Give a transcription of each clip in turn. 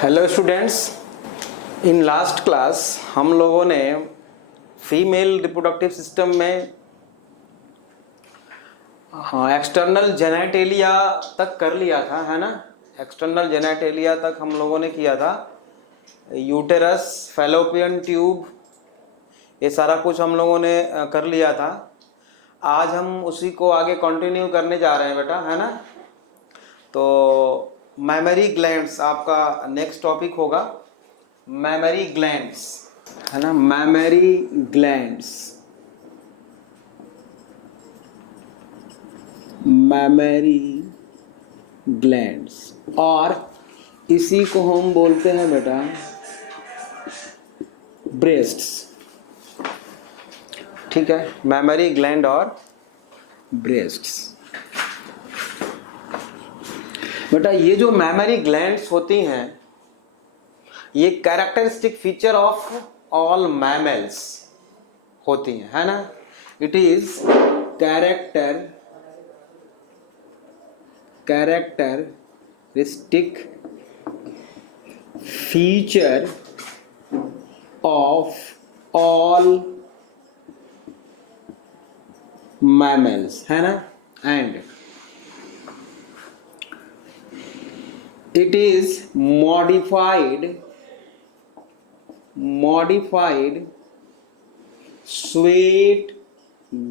Hello students, in last class हम लोगों ने फीमेल रिप्रोडक्टिव सिस्टम में एक्सटर्नल जेनेटेलिया तक कर लिया था, है ना। एक्सटर्नल जेनेटेलिया तक हम लोगों ने किया था। यूटेरस, फैलोपियन ट्यूब, ये सारा कुछ हम लोगों ने कर लिया था। आज हम उसी को आगे कंटिन्यू करने जा रहे हैं बेटा, है ना। तो मैमरी ग्लैंड्स आपका नेक्स्ट टॉपिक होगा। मैमरी ग्लैंड्स, है ना, मैमरी ग्लैंड्स, मैमरी ग्लैंड्स, और इसी को हम बोलते हैं बेटा ब्रेस्ट्स। ठीक है, मैमरी ग्लैंड और ब्रेस्ट्स। बेटा ये जो मैमरी ग्लैंड्स होती हैं, ये characteristic feature of all mammals होती हैं, है ना। It is characteristic feature of all mammals, है ना। And it is modified sweat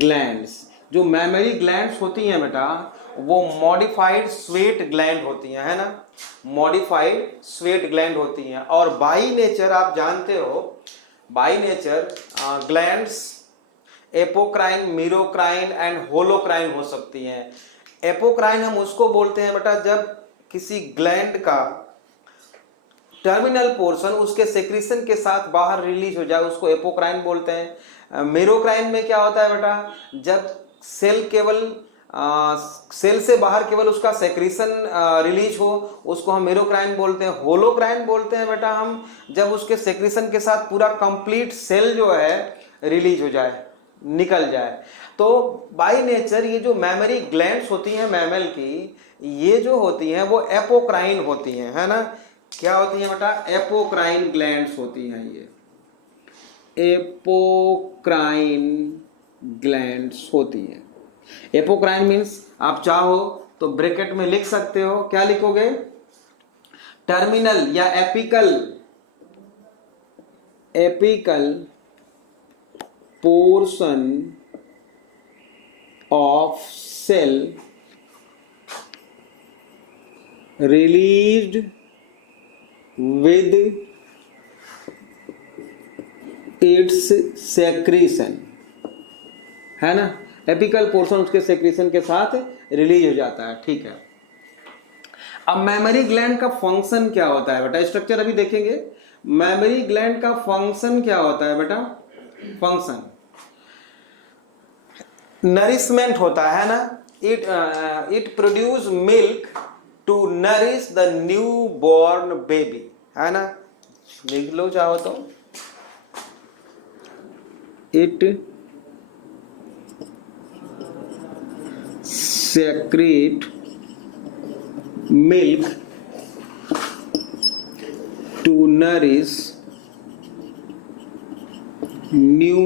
glands। जो मैमरी ग्लैंड्स होती हैं बेटा, वो मॉडिफाइड स्वेट ग्लैंड होती हैं, है ना। मॉडिफाइड स्वेट ग्लैंड होती हैं। और बाई नेचर आप जानते हो, by nature glands apocrine, मीरोक्राइन and holocrine हो सकती हैं। एपोक्राइन हम उसको बोलते हैं बेटा जब किसी ग्लैंड का टर्मिनल पोर्शन उसके सेक्रीशन के साथ बाहर रिलीज हो जाए, उसको एपोक्राइन बोलते हैं। मीरोक्राइन में क्या होता है बेटा, जब सेल केवल सेल से बाहर केवल उसका सेक्रीशन रिलीज हो, उसको हम मीरोक्राइन बोलते हैं। होलोक्राइन बोलते हैं बेटा हम जब उसके सेक्रीशन के साथ पूरा कंप्लीट सेल जो है रिलीज हो जाए, निकल जाए। तो बाय नेचर ये जो मैमरी ग्लैंड्स होती हैं मैमल की, ये जो होती हैं वो एपोक्राइन होती हैं, है ना। क्या होती हैं बेटा, एपोक्राइन ग्लैंड्स होती हैं। ये एपोक्राइन ग्लैंड्स होती हैं। एपोक्राइन मीन्स आप चाहो तो ब्रैकेट में लिख सकते हो, क्या लिखोगे, टर्मिनल या apical portion of cell released with its secretion, है ना। एपिकल पोर्शन उसके सेक्रेशन के साथ रिलीज हो जाता है, ठीक है। अब मैमरी ग्लैंड का फंक्शन क्या होता है बेटा, स्ट्रक्चर अभी देखेंगे। मैमरी ग्लैंड का फंक्शन क्या होता है बेटा, फंक्शन नरिशमेंट होता है ना। It produce milk to nourish the new born baby, है ना। लिख लो चाहो तो, it secrete milk to nourish new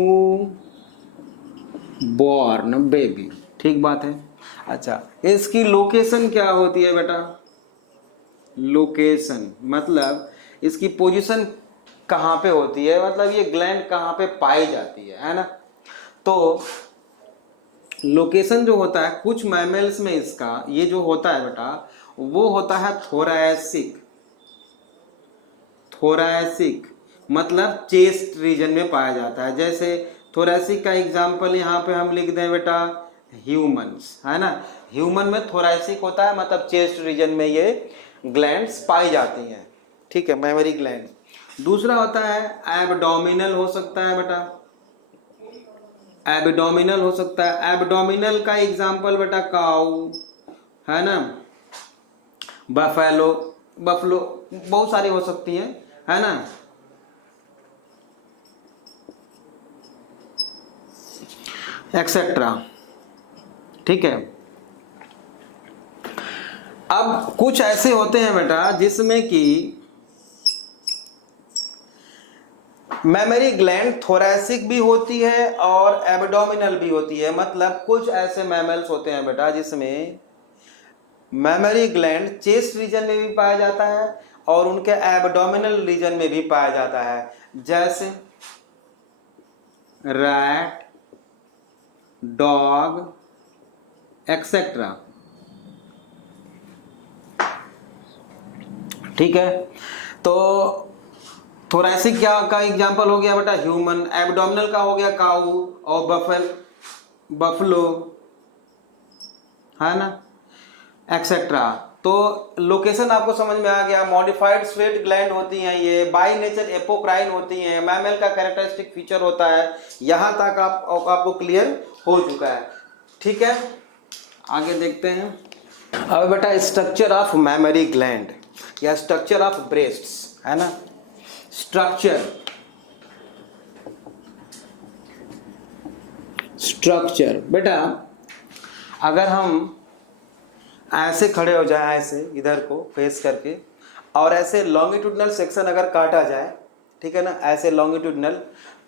born baby, ठीक बात है। अच्छा, इसकी लोकेशन क्या होती है बेटा, लोकेशन मतलब इसकी पोजीशन कहाँ पे होती है, मतलब ये ग्लैंड कहाँ पे पाई जाती है ना। तो लोकेशन जो होता है कुछ मैमल्स में, इसका ये जो होता है बेटा वो होता है थोरैसिक मतलब चेस्ट रीजन में पाया जाता है। जैसे थोरैसिक का एग्जांपल यहाँ पे हम लिख दें बेटा ह्यूमंस, है ना। ह्यूमन में थोरैसिक होता है, मतलब चेस्ट रीजन में ये ग्लैंड्स पाई जाती हैं, ठीक है, मैमरी ग्लैंड। दूसरा होता है एब्डोमिनल, हो सकता है बेटा, एब्डोमिनल हो सकता है। एब्डोमिनल का एग्जांपल बेटा काऊ, है ना, बफेलो बहुत सारी हो सकती हैं, है ना। एक्सेट्रा, ठीक है। अब कुछ ऐसे होते हैं बेटा जिसमें कि मेमोरी ग्लैंड थोरैसिक भी होती है और एब्डोमिनल भी होती है। मतलब कुछ ऐसे मैमल्स होते हैं बेटा जिसमें मेमोरी ग्लैंड चेस्ट रीजन में भी पाया जाता है और उनके एब्डोमिनल रीजन में भी पाया जाता है, जैसे रैट, डॉग एक्सेट्रा। ठीक है, तो थोरैसिक क्या का एग्जांपल हो गया बेटा ह्यूमन, एब्डोमिनल का हो गया काऊ और बफलो, है ना, एक्सेट्रा। तो लोकेशन आपको समझ में आ गया। मॉडिफाइड स्वेट ग्लैंड होती हैं ये, बाई नेचर एपोक्राइन होती हैं, मैमल का कैरेक्टरिस्टिक फीचर होता है। यहां तक आपको क्लियर हो चुका है। ठीक है, आगे देखते हैं। अब बेटा स्ट्रक्चर ऑफ मेमोरी ग्लैंड या स्ट्रक्चर ऑफ ब्रेस्ट्स, है ना। स्ट्रक्चर बेटा अगर हम ऐसे खड़े हो जाए, ऐसे इधर को फेस करके, और ऐसे लॉन्गिट्यूडनल सेक्शन अगर काटा जाए, ठीक है ना, ऐसे लॉन्गिट्यूडनल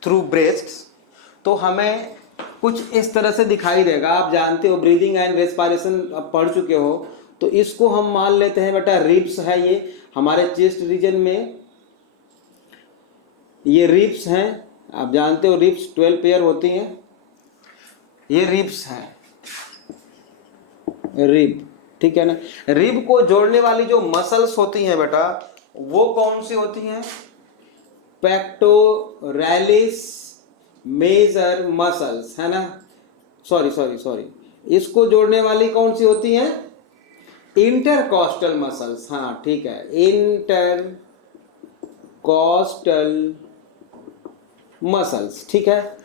थ्रू ब्रेस्ट्स, तो हमें कुछ इस तरह से दिखाई देगा। आप जानते हो ब्रीदिंग एंड रेस्पिरेशन अब पढ़ चुके हो, तो इसको हम मान लेते हैं बेटा रिब्स है ये हमारे चेस्ट रीजन में, ये रिब्स हैं। आप जानते हो रिब्स 12 पेयर होती हैं, ये रिब्स हैं, रिब, ठीक है ना। रिब को जोड़ने वाली जो मसल्स होती हैं बेटा वो कौन सी होती हैं? पेक्टोरैलिस मेजर मसल्स, है ना। सॉरी, इसको जोड़ने वाली कौन सी होती हैं? Intercostal muscles. हाँ ठीक है, इंटरकॉस्टल मसल्स, ठीक है।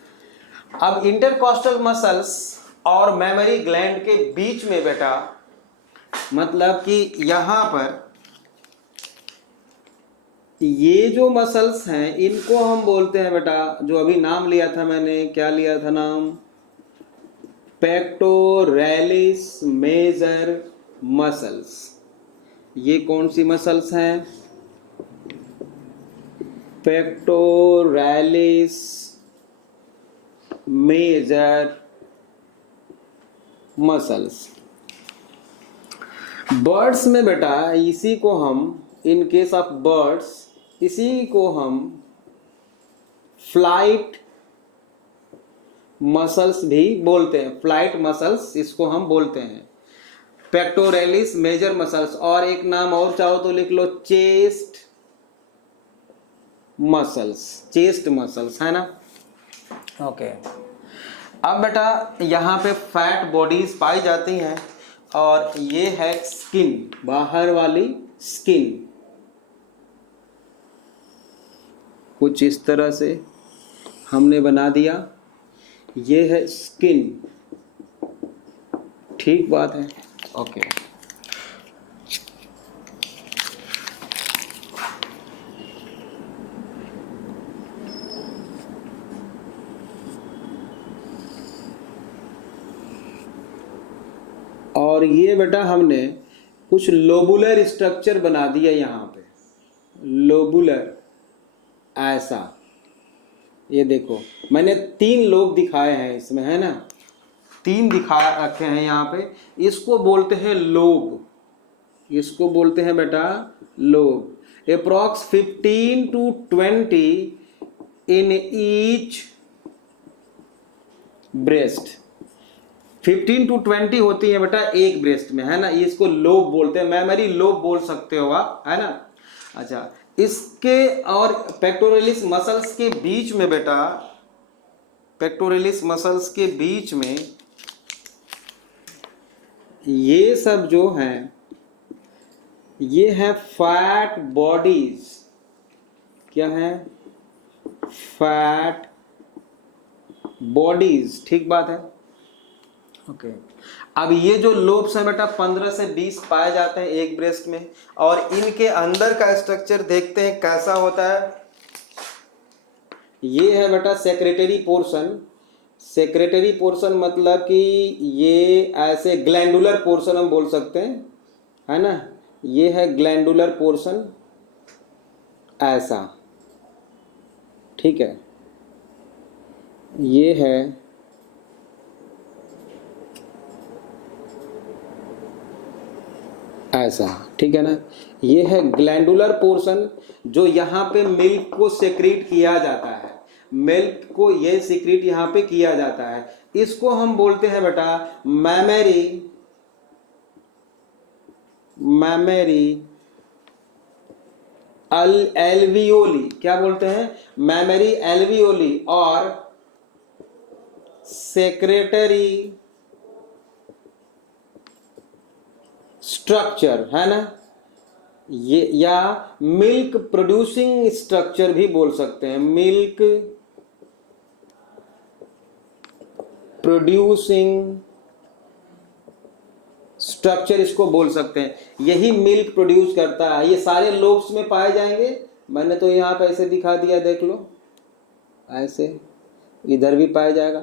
अब इंटरकॉस्टल मसल्स और मेमोरी ग्लैंड के बीच में बेटा, मतलब कि यहां पर ये जो मसल्स हैं इनको हम बोलते हैं बेटा, जो अभी नाम लिया था मैंने, क्या लिया था नाम? Pectoralis major muscles. ये कौन सी मसल्स हैं? Pectoralis major muscles. बर्ड्स में बेटा इसी को हम, इन केस ऑफ बर्ड्स, इसी को हम फ्लाइट मसल्स भी बोलते हैं। फ्लाइट मसल्स इसको हम बोलते हैं, पेक्टोरैलिस मेजर मसल्स। और एक नाम और चाहो तो लिख लो, चेस्ट मसल्स, चेस्ट मसल्स, है ना। ओके अब बेटा यहाँ पे फैट बॉडीज पाई जाती हैं और ये है स्किन, बाहर वाली स्किन, कुछ इस तरह से हमने बना दिया, ये है स्किन, ठीक बात है। ओके और ये बेटा हमने कुछ लोबुलर स्ट्रक्चर बना दिया यहाँ पे, लोबुलर, ऐसा। ये देखो मैंने 3 लोब दिखाए हैं इसमें, है ना, 3 दिखा रखे हैं यहाँ पे। इसको बोलते हैं लोब, इसको बोलते हैं बेटा lobe. Approx 15 to 20 in each breast, 15 to 20 होती है बेटा एक ब्रेस्ट में, है ना। ये इसको लोब बोलते हैं, मेमोरी लोब बोल सकते हो आप, है ना। अच्छा, इसके और पेक्टोरैलिस मसल्स के बीच में बेटा, पेक्टोरैलिस मसल्स के बीच में ये सब जो हैं, ये है फैट बॉडीज। क्या है? फैट बॉडीज, ठीक बात है। ओके अब ये जो लोब्स हैं बेटा 15 से 20 पाए जाते हैं एक ब्रेस्ट में, और इनके अंदर का स्ट्रक्चर देखते हैं कैसा होता है। ये है बेटा सेक्रेटरी पोर्शन। सेक्रेटरी पोर्शन मतलब कि ये ऐसे ग्लैंडुलर पोर्शन हम बोल सकते हैं, है ना। ये है ग्लैंडुलर पोर्शन, ऐसा, ठीक है, ये है ऐसा, ठीक है ना। ये है ग्लैंडुलर पोर्शन जो यहाँ पे मिल्क को सेक्रेट किया जाता है, मिल्क को ये सीक्रेट यहाँ पे किया जाता है। इसको हम बोलते हैं बेटा मैमेरी, मैमेरी एल्वियोली। क्या बोलते हैं? मैमेरी एल्वियोली और सेक्रेटरी स्ट्रक्चर, है ना। ये या मिल्क प्रोड्यूसिंग स्ट्रक्चर भी बोल सकते हैं, मिल्क प्रोड्यूसिंग स्ट्रक्चर इसको बोल सकते हैं। यही मिल्क प्रोड्यूस करता है। ये सारे लोब्स में पाए जाएंगे। मैंने तो यहाँ पे ऐसे दिखा दिया, देख लो, ऐसे इधर भी पाया जाएगा,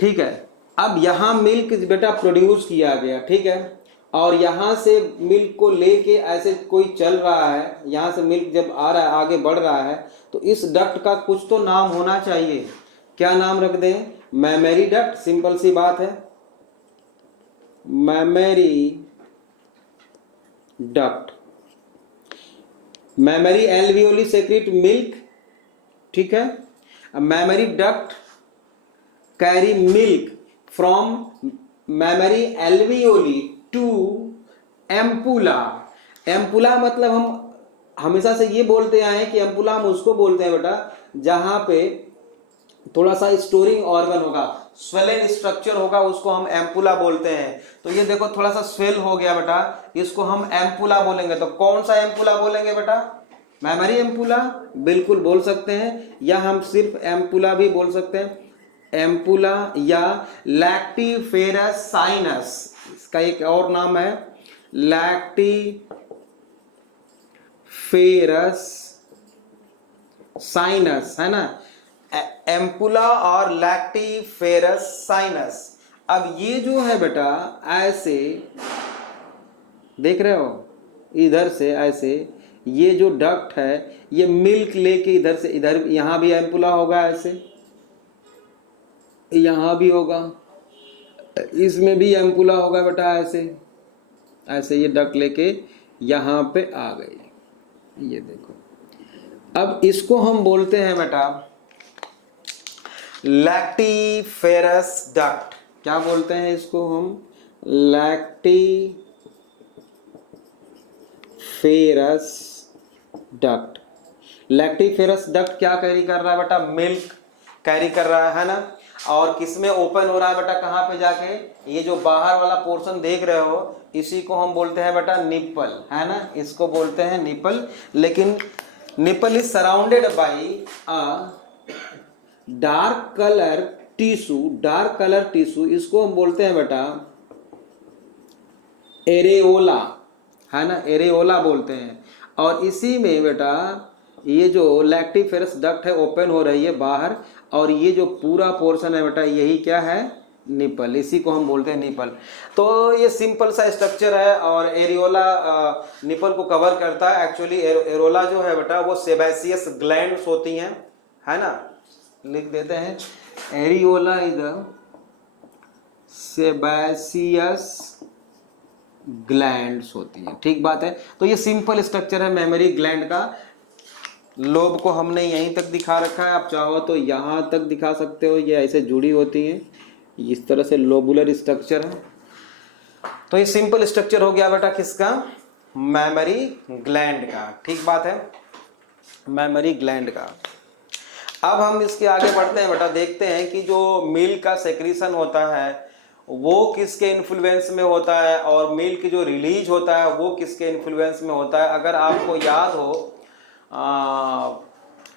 ठीक है। अब यहाँ मिल्क बेटा प्रोड्यूस किया गया, ठीक है, और यहाँ से मिल्क को लेके ऐसे कोई चल रहा है, यहाँ से मिल्क जब आ रहा है, आगे बढ़ रहा है, तो इस डक्ट का कुछ तो नाम होना चाहिए। क्या नाम रख दें? मैमेरी डक्ट, सिंपल सी बात है, mammary duct. Mammary alveoli secrete milk, ठीक है। Mammary duct carry milk from mammary alveoli to ampulla. Ampulla मतलब हम हमेशा से ये बोलते आए हैं कि एम्पुला हम उसको बोलते हैं बेटा जहां पे थोड़ा सा स्टोरिंग ऑर्गन होगा, स्वेलन स्ट्रक्चर होगा, उसको हम एम्पुला बोलते हैं। तो ये देखो थोड़ा सा स्वेल हो गया बेटा, इसको हम एम्पुला बोलेंगे। तो कौन सा एम्पुला बोलेंगे बेटा? मैमेरी एम्पुला बिल्कुल बोल सकते हैं, या हम सिर्फ एम्पुला भी बोल सकते हैं, एम्पुला या लैक्टिफेरस साइनस, इसका एक और नाम है लैक्टिफेरस साइनस, है ना। एम्पुला और लैक्टिफेरस साइनस। अब ये जो है बेटा ऐसे देख रहे हो, इधर से ऐसे ये जो डक्ट है ये मिल्क लेके इधर से इधर, यहां भी एम्पुला होगा, ऐसे यहां भी होगा, इसमें भी एम्पुला होगा बेटा, ऐसे ऐसे ये डक्ट लेके यहां पे आ गई, ये देखो। अब इसको हम बोलते हैं बेटा लैक्टिफेरस डक्ट। क्या बोलते हैं इसको हम? Lactiferous duct. लैक्टिफेरस डक्ट क्या कैरी कर रहा है बेटा? मिल्क कैरी कर रहा है ना। और किसमें ओपन हो रहा है बेटा? कहाँ पे जाके? ये जो बाहर वाला पोर्शन देख रहे हो, इसी को हम बोलते हैं बेटा निप्पल, है ना। इसको बोलते हैं निप्पल। लेकिन nipple is surrounded by a dark colour tissue, dark colour tissue, इसको हम बोलते हैं बेटा एरेओला, है ना, एरेओला बोलते हैं। और इसी में बेटा ये जो लैक्टिफेरस डक्ट है ओपन हो रही है बाहर, और ये जो पूरा पोर्शन है बेटा यही क्या है? निपल। इसी को हम बोलते हैं निपल। तो ये सिंपल सा स्ट्रक्चर है और एरियोला निपल को कवर करता है। एक्चुअली एरोला जो है बेटा वो सेबेसियस ग्लैंड्स होती हैं, है ना, लिख देते हैं एरियोला इधर सेबेसियस ग्लैंड्स होती हैं, ठीक बात है। तो ये सिंपल स्ट्रक्चर है मेमोरी ग्लैंड का। लोब को हमने यहीं तक दिखा रखा है, आप चाहो तो यहाँ तक दिखा सकते हो, ये ऐसे जुड़ी होती हैं, इस तरह से लोबुलर स्ट्रक्चर है। तो ये सिंपल स्ट्रक्चर हो गया बेटा किसका? मेमोरी ग्लैंड का, ठीक बात है, मेमोरी ग्लैंड का। अब हम इसके आगे बढ़ते हैं बेटा, देखते हैं कि जो मिल्क का सेक्रीशन होता है वो किसके इन्फ्लुएंस में होता है और मिल्क जो रिलीज होता है वो किसके इन्फ्लुएंस में होता है। अगर आपको याद हो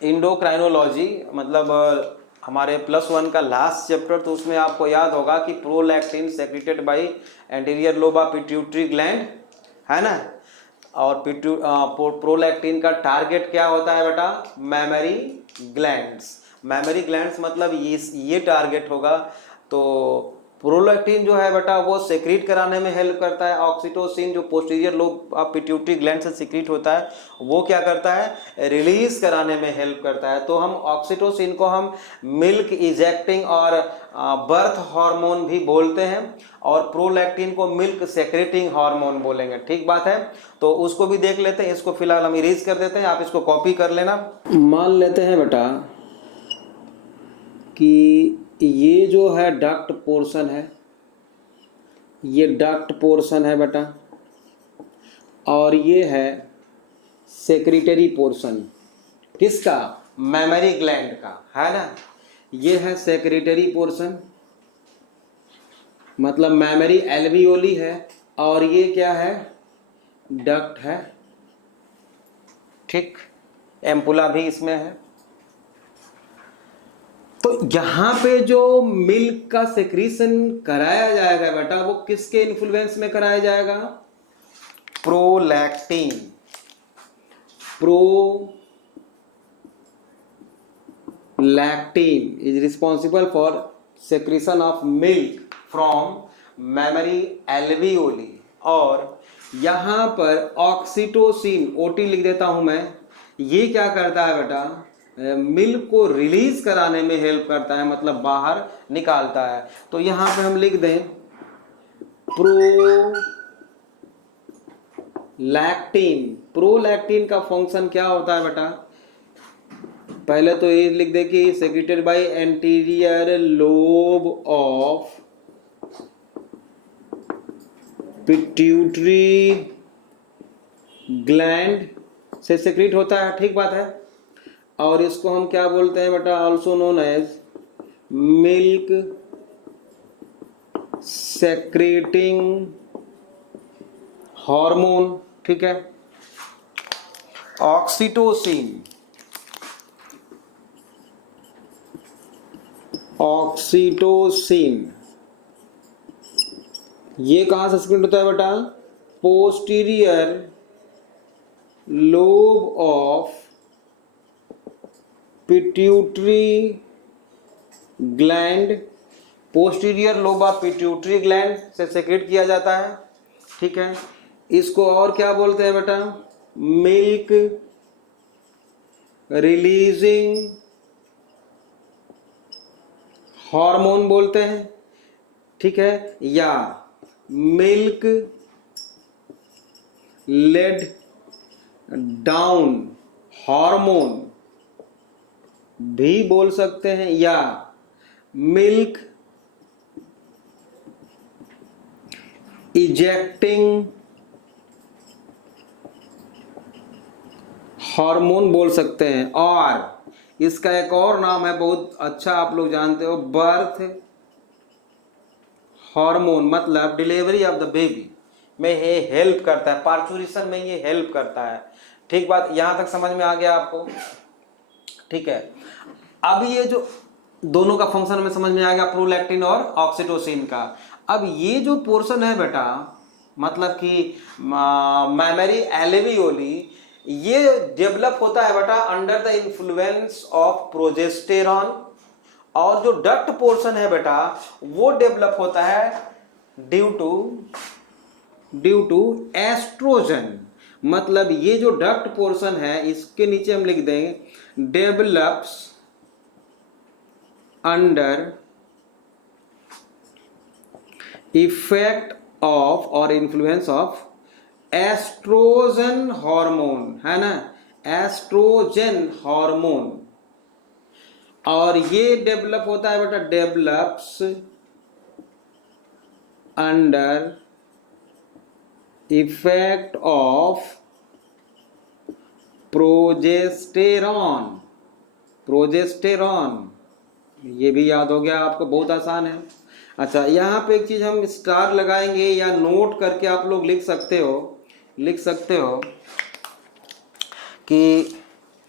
इंडोक्राइनोलॉजी, मतलब हमारे +1 का लास्ट चैप्टर, तो उसमें आपको याद होगा कि prolactin secreted by anterior lobe of pituitary gland, है ना। और प्रोलैक्टिन का टारगेट क्या होता है बेटा? Mammary glands. मेमोरी ग्लैंड्स मतलब ये टारगेट होगा। तो प्रोलैक्टिन जो है बेटा वो सेक्रीट कराने में हेल्प करता है। ऑक्सीटोसिन जो पोस्टीरियर लोब पिट्यूटरी ग्लैंड से सीक्रेट होता है वो क्या करता है, रिलीज कराने में हेल्प करता है। तो हम ऑक्सीटोसिन को हम मिल्क इजेक्टिंग और बर्थ हार्मोन भी बोलते हैं, और प्रोलैक्टिन को मिल्क सेक्रेटिंग हार्मोन बोलेंगे। ठीक बात है, तो उसको भी देख लेते हैं। इसको फिलहाल हम इरेज कर देते हैं, आप इसको कॉपी कर लेना। मान लेते हैं बेटा कि ये जो है डक्ट पोर्शन है, ये डक्ट पोर्शन है बेटा, और ये है सेक्रेटरी पोर्शन किसका, मेमरी ग्लैंड का, है ना। ये है सेक्रेटरी पोर्शन, मतलब मेमरी एल्वियोली है, और ये क्या है, डक्ट है। ठीक, एम्पुला भी इसमें है। तो यहां पे जो मिल्क का सेक्रीशन कराया जाएगा बेटा वो किसके इन्फ्लुएंस में कराया जाएगा, prolactin. Prolactin is responsible for secretion of milk from memory alveoli. और यहां पर ऑक्सीटोसिन, ओटी लिख देता हूं मैं, ये क्या करता है बेटा, मिल्क को रिलीज कराने में हेल्प करता है, मतलब बाहर निकालता है। तो यहां पे हम लिख दें प्रोलैक्टिन। प्रोलैक्टिन का फंक्शन क्या होता है बेटा, पहले तो ये लिख दे कि secreted by anterior lobe of pituitary gland से सेक्रेट होता है। ठीक बात है। और इसको हम क्या बोलते हैं बेटा, also known as milk secreting hormone. ठीक है। ऑक्सीटोसिन, ऑक्सीटोसिन ये कहां से सेक्रेट होता है बेटा, posterior lobe of pituitary gland, posterior lobe of pituitary gland से सेक्रेट किया जाता है। ठीक है। इसको और क्या बोलते हैं बेटा, मिल्क रिलीजिंग हार्मोन बोलते हैं। ठीक है, या मिल्क लेड डाउन हार्मोन भी बोल सकते हैं, या मिल्क इजेक्टिंग हार्मोन बोल सकते हैं। और इसका एक और नाम है, बहुत अच्छा आप लोग जानते हो, बर्थ हार्मोन, मतलब डिलीवरी ऑफ द बेबी में ये हेल्प करता है, पार्चुरेशन में ये हेल्प करता है। ठीक बात, यहां तक समझ में आ गया आपको। ठीक है। अब ये जो दोनों का फंक्शन हमें समझ में आ गया, प्रोलैक्टिन और ऑक्सीटोसिन का। अब ये जो पोर्शन है बेटा, मतलब कि मेमरी एल्वियोली, ये डेवलप होता है बेटा under the influence of progesterone. और जो डक्ट पोर्शन है बेटा वो डेवलप होता है ड्यू टू एस्ट्रोजन। मतलब ये जो डक्ट पोर्शन है, इसके नीचे हम लिख देंगे डेवलप्स अंडर इफेक्ट ऑफ और इन्फ्लुएंस ऑफ एस्ट्रोजन हार्मोन, है ना, एस्ट्रोजन हार्मोन। और ये डेवलप होता है बेटा, develops under effect of progesterone. Progesterone ये भी याद हो गया आपको, बहुत आसान है। अच्छा, यहाँ पे एक चीज हम स्टार लगाएंगे या नोट करके आप लोग लिख सकते हो कि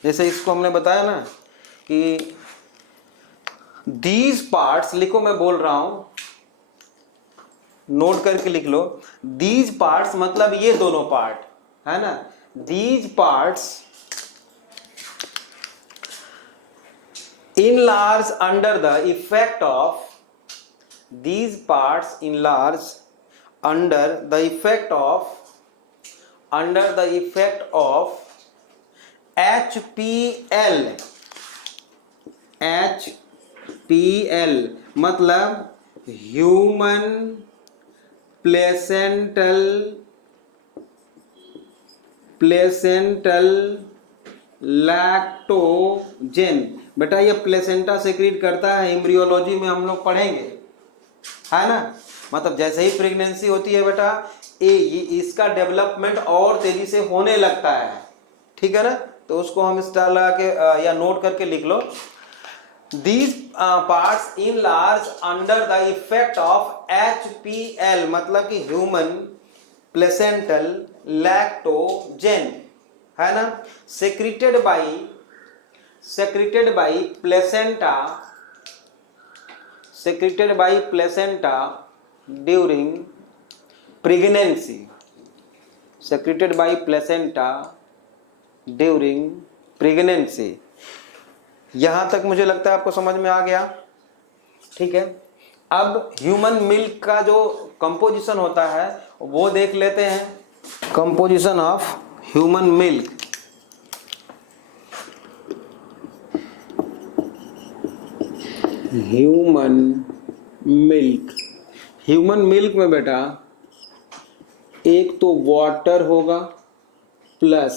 जैसे इसको हमने बताया ना कि दीज पार्ट्स, लिखो, मैं बोल रहा हूं, नोट करके लिख लो। दीज पार्ट्स मतलब ये दोनों पार्ट, है ना, these parts enlarge under the effect of these parts enlarge under the effect of HPL मतलब ह्यूमन प्लेसेंटल लैक्टोजेन। बेटा ये प्लेसेंटा सेक्रीट करता है, एम्ब्रियोलॉजी में हम लोग पढ़ेंगे, है ना। मतलब जैसे ही प्रेगनेंसी होती है बेटा इसका डेवलपमेंट और तेजी से होने लगता है, ठीक है ना। तो उसको हम स्टार लगा के या नोट करके लिख लो। These parts enlarge under the effect of HPL मतलब कि ह्यूमन प्लेसेंटल लैक्टोजेन, है ना, secreted by placenta during pregnancy, secreted by placenta during pregnancy। यहां तक मुझे लगता है आपको समझ में आ गया, ठीक है। अब ह्यूमन मिल्क का जो कंपोजिशन होता है वो देख लेते हैं। Composition of human milk. Human milk में बेटा एक तो वाटर होगा plus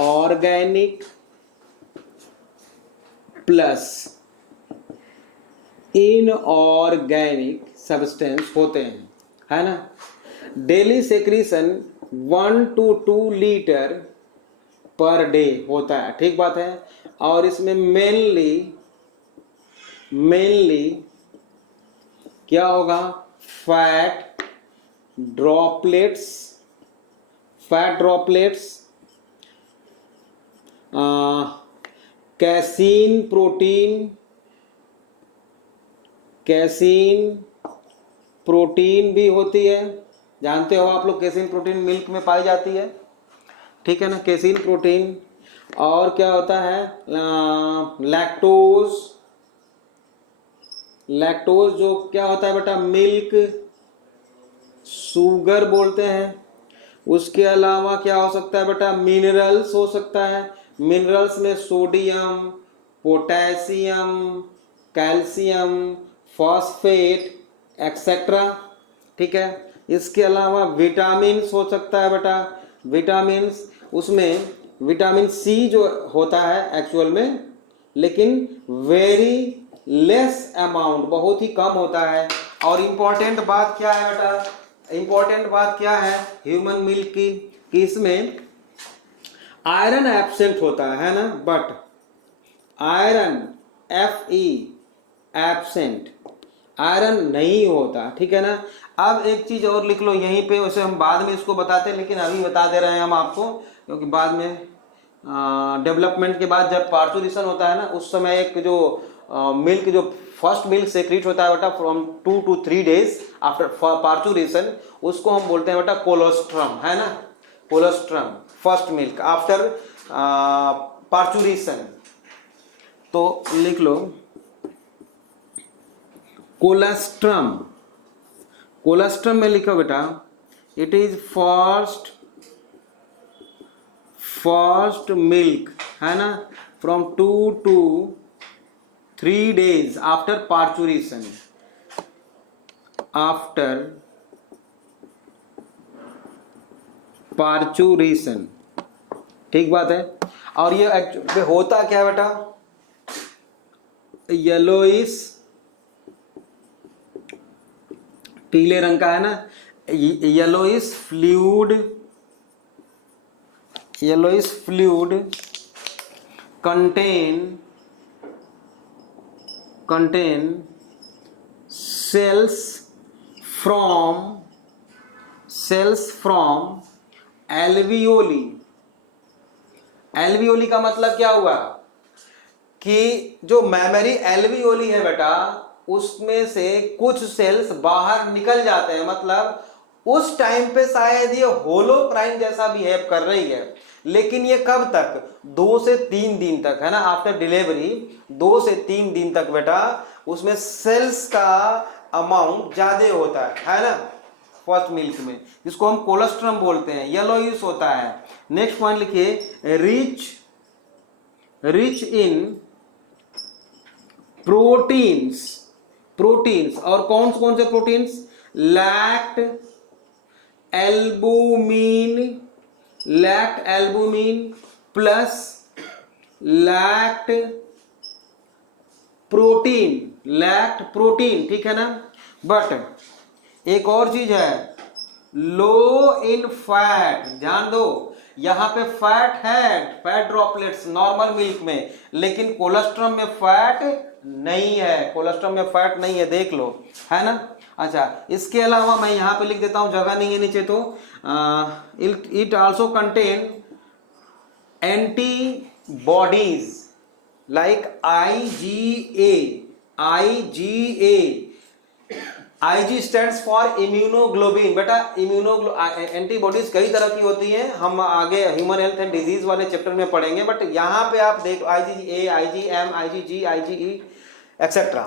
organic plus inorganic substance होते हैं, है ना। Daily secretion 1 to 2 litre per day होता है, ठीक बात है। और इसमें मेनली क्या होगा, फैट ड्रॉपलेट्स, कैसीन प्रोटीन भी होती है, जानते हो आप लोग कैसीन प्रोटीन मिल्क में पाई जाती है, ठीक है ना, कैसीन प्रोटीन। और क्या होता है, लैक्टोज जो क्या होता है बेटा, मिल्क शुगर बोलते हैं। उसके अलावा क्या हो सकता है बेटा, मिनरल्स हो सकता है। मिनरल्स में sodium, potassium, calcium, phosphate etcetera, ठीक है। इसके अलावा विटामिन्स हो सकता है बेटा, विटामिन्स उसमें विटामिन सी जो होता है एक्चुअल में, लेकिन वेरी लेस अमाउंट, बहुत ही कम होता है। और इम्पॉर्टेंट बात क्या है बेटा, इम्पॉर्टेंट बात क्या है ह्यूमन मिल्क की, कि इसमें आयरन एब्सेंट होता है ना, but iron Fe absent, iron नहीं होता, ठीक है ना। अब एक चीज और लिख लो यहीं पे, वैसे हम बाद में इसको बताते हैं लेकिन अभी बता दे रहे हैं हम आपको, क्योंकि बाद में डेवलपमेंट के बाद जब पार्चुरेशन होता है ना, उस समय एक जो मिल्क जो फर्स्ट मिल्क सेक्रीट होता है बेटा from 2 to 3 days after parturition, उसको हम बोलते हैं बेटा कोलोस्ट्रम, है ना, colostrum, first milk after parturition. तो लिख लो कोलेस्ट्रम, कोलेस्ट्रम में लिखो बेटा इट इज फर्स्ट मिल्क, है ना, from 2 to 3 days after parturition, ठीक बात है। और ये एक्चुअली होता क्या है बेटा, येलोइश पीले रंग का, है ना, yellowish fluid contain cells from alveoli। Alveoli का मतलब क्या हुआ कि जो मेमोरी एल्वियोली है बेटा उसमें से कुछ सेल्स बाहर निकल जाते हैं, मतलब उस टाइम पे शायद ये होलोक्राइन जैसा बिहेव कर रही है, लेकिन ये कब तक, 2 से 3 दिन तक, है ना, आफ्टर डिलीवरी 2 से 3 दिन तक बेटा उसमें सेल्स का अमाउंट ज्यादा होता है ना, फर्स्ट मिल्क में, जिसको हम कोलेस्ट्रम बोलते हैं, येलोइश होता है। नेक्स्ट पॉइंट लिखिए, रिच इन प्रोटीन्स, प्रोटीन्स, और कौन कौन से प्रोटीन्स, लैक्ट एल्बुमिन प्लस लैक्ट प्रोटीन, ठीक है ना। बट एक और चीज है, लो इन फैट, ध्यान दो, यहां पे फैट है, फैट ड्रॉपलेट्स नॉर्मल मिल्क में, लेकिन कोलेस्ट्रॉल में फैट नहीं है, कोलेस्ट्रॉल में फैट नहीं है, देख लो, है ना। अच्छा, इसके अलावा मैं यहां पे लिख देता हूं, जगह नहीं है नीचे, तो it also contain antibodies like IG stands for immunoglobulin. बेटा एंटीबॉडीज कई तरह की होती हैं, हम आगे ह्यूमन हेल्थ एंड डिजीज वाले चैप्टर में पढ़ेंगे, बट यहाँ पे आप देख IgA, IgM, IgG, IgE etcetera.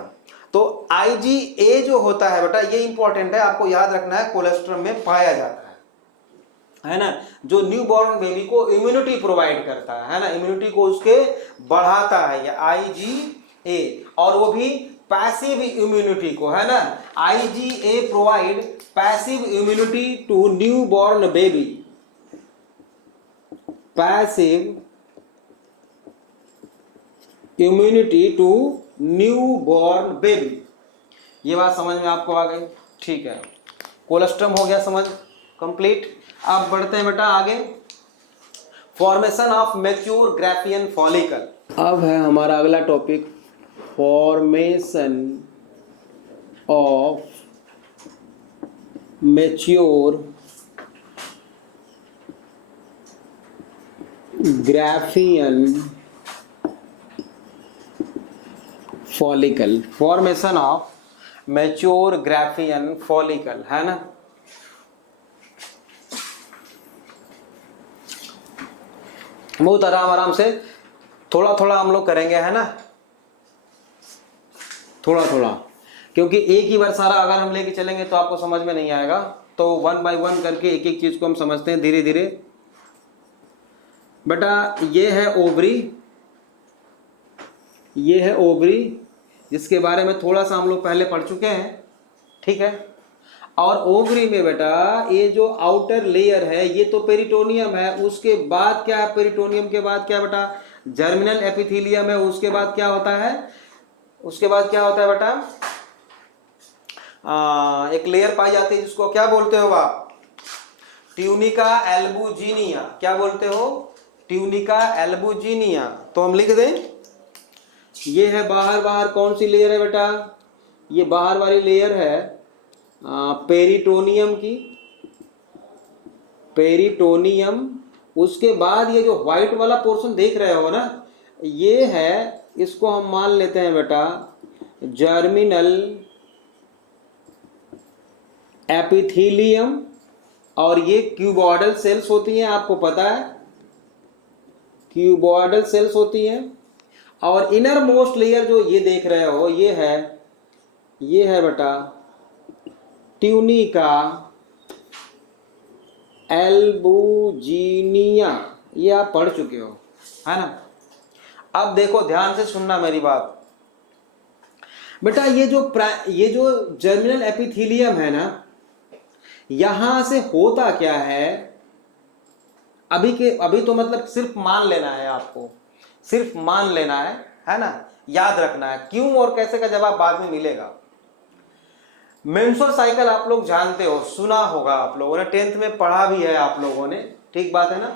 तो IgA जो होता है बेटा, ये इंपॉर्टेंट है, आपको याद रखना है, कोलेस्ट्रॉल में पाया जाता है ना, जो न्यू बॉर्न बेबी को इम्यूनिटी प्रोवाइड करता है ना, इम्यूनिटी को उसके बढ़ाता है ये IgA, और वो भी पैसिव इम्यूनिटी को, है ना। IgA provide passive immunity to new born baby, passive immunity to new born baby. ये बात समझ में आपको आ गई, ठीक है। कोलेस्ट्रम हो गया समझ कंप्लीट। अब बढ़ते हैं बेटा आगे, formation of mature Graafian follicle. अब है हमारा अगला topic, formation of mature Graafian follicle, formation of mature Graafian follicle, है ना। बहुत आराम से थोड़ा थोड़ा हम लोग करेंगे, है ना, थोड़ा थोड़ा, क्योंकि एक ही बार सारा अगर हम लेके चलेंगे तो आपको समझ में नहीं आएगा, तो 1 बाय 1 करके एक एक चीज को हम समझते हैं धीरे धीरे। बेटा ये है ओवरी, ये है ओवरी, जिसके बारे में थोड़ा सा हम लोग पहले पढ़ चुके हैं, ठीक है। और ओवरी में बेटा ये जो आउटर लेयर है ये तो पेरिटोनियम है, उसके बाद क्या है, पेरिटोनियम के बाद क्या बेटा, जर्मिनल एपिथेलियम है, उसके बाद क्या होता है, उसके बाद क्या होता है बेटा, एक लेयर पाई जाती है जिसको क्या बोलते हो आप, ट्यूनिका एल्बुजिनिया, क्या बोलते हो, ट्यूनिका एल्बुजिनिया। तो हम लिख दें, ये है बाहर कौन सी लेयर है बेटा, ये बाहर वाली लेयर है पेरिटोनियम की, पेरिटोनियम। उसके बाद ये जो व्हाइट वाला पोर्शन देख रहे हो ना, ये है, इसको हम मान लेते हैं बेटा जर्मिनल एपिथेलियम, और ये क्यूबॉइडल सेल्स होती हैं, आपको पता है क्यूबॉइडल सेल्स होती हैं। और इनर मोस्ट लेयर जो ये देख रहे हो, ये है बेटा ट्यूनिका एल्बुजिनिया, ये आप पढ़ चुके हो, है ना। अब देखो ध्यान से सुनना मेरी बात बेटा, ये जो जर्मिनल एपिथेलियम है ना, यहां से होता क्या है, अभी तो मतलब सिर्फ मान लेना है, आपको सिर्फ मान लेना है ना, याद रखना है, क्यों और कैसे का जवाब बाद में मिलेगा। मेंस्ट्रुअल साइकिल आप लोग जानते हो, सुना होगा आप लोगों ने, 10th में पढ़ा भी है आप लोगों ने, ठीक बात है ना।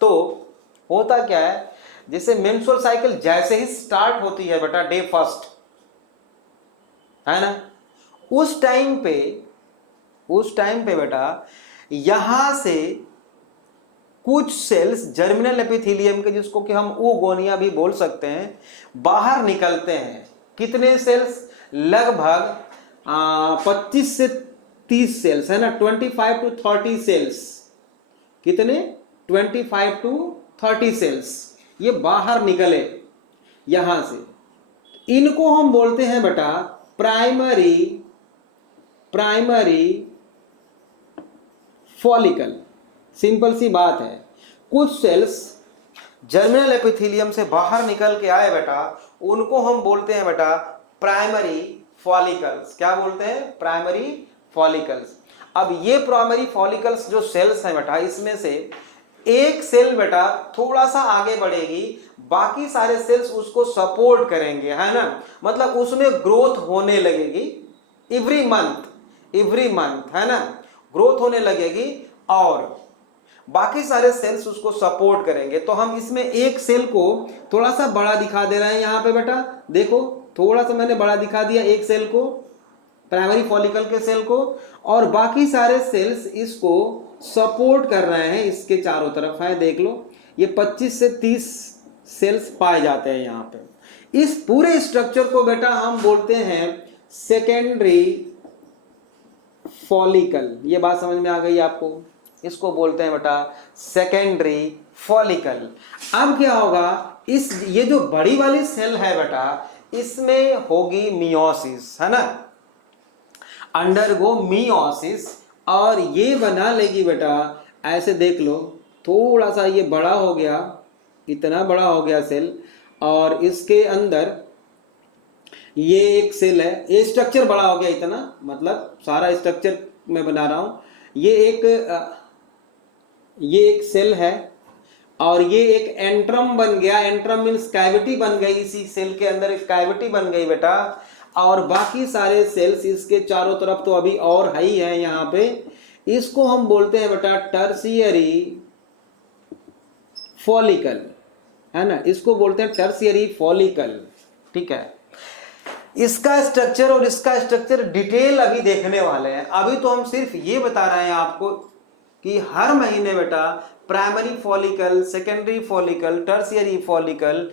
तो होता क्या है, जैसे मेंस्ट्रुअल साइकिल जैसे ही स्टार्ट होती है बेटा, डे फर्स्ट, है ना, उस टाइम पे बेटा यहां से कुछ सेल्स जर्मिनल एपिथेलियम के, जिसको कि हम oogonia भी बोल सकते हैं, बाहर निकलते हैं। कितने सेल्स, लगभग 25 से 30 सेल्स, है ना, 25 to 30 सेल्स, कितने, 25 to 30 सेल्स, ये बाहर निकले यहां से। इनको हम बोलते हैं बेटा प्राइमरी प्राइमरी फॉलिकल। सिंपल सी बात है, कुछ सेल्स जर्मिनल एपिथेलियम से बाहर निकल के आए बेटा, उनको हम बोलते हैं बेटा प्राइमरी फॉलिकल्स। क्या बोलते हैं? Primary follicles. अब ये प्राइमरी फॉलिकल्स जो सेल्स हैं बेटा, इसमें से एक सेल बेटा थोड़ा सा आगे बढ़ेगी, बाकी सारे सेल्स उसको सपोर्ट करेंगे, है ना। मतलब उसमें ग्रोथ होने लगेगी एवरी मंथ, है ना, ग्रोथ होने लगेगी और बाकी सारे सेल्स उसको सपोर्ट करेंगे। तो हम इसमें एक सेल को थोड़ा सा बड़ा दिखा दे रहे हैं यहाँ पे बेटा, देखो थोड़ा सा मैंने बड़ा दिखा दिया एक सेल को, प्राइमरी फॉलिकल के सेल को, और बाकी सारे सेल्स इसको सपोर्ट कर रहे हैं, इसके चारों तरफ है, देख लो ये 25 से 30 सेल्स पाए जाते हैं यहाँ पे। इस पूरे स्ट्रक्चर को बेटा हम बोलते हैं सेकेंडरी फॉलिकल। ये बात समझ में आ गई आपको? इसको बोलते हैं बेटा सेकेंडरी फॉलिकल। अब क्या होगा, ये जो बड़ी वाली सेल है बेटा, इसमें होगी मियोसिस, है ना, अंडरगो मियोसिस, और ये बना लेगी बेटा, ऐसे देख लो थोड़ा सा ये बड़ा हो गया, इतना बड़ा हो गया सेल, और इसके अंदर ये एक सेल है, ये स्ट्रक्चर बड़ा हो गया इतना, मतलब सारा स्ट्रक्चर मैं बना रहा हूं। ये एक सेल है और ये एक एंट्रम बन गया। एंट्रम मीन्स कैविटी बन गई, इसी सेल के अंदर एक कैविटी बन गई बेटा, और बाकी सारे सेल्स इसके चारों तरफ तो अभी और है ही है यहाँ पे। इसको हम बोलते हैं बेटा टर्शियरी फॉलिकल, है ना, इसको बोलते हैं टर्शियरी फॉलिकल। ठीक है, इसका स्ट्रक्चर और इसका स्ट्रक्चर डिटेल अभी देखने वाले हैं। अभी तो हम सिर्फ ये बता रहे हैं आपको कि हर महीने बेटा primary follicle, secondary follicle, tertiary follicle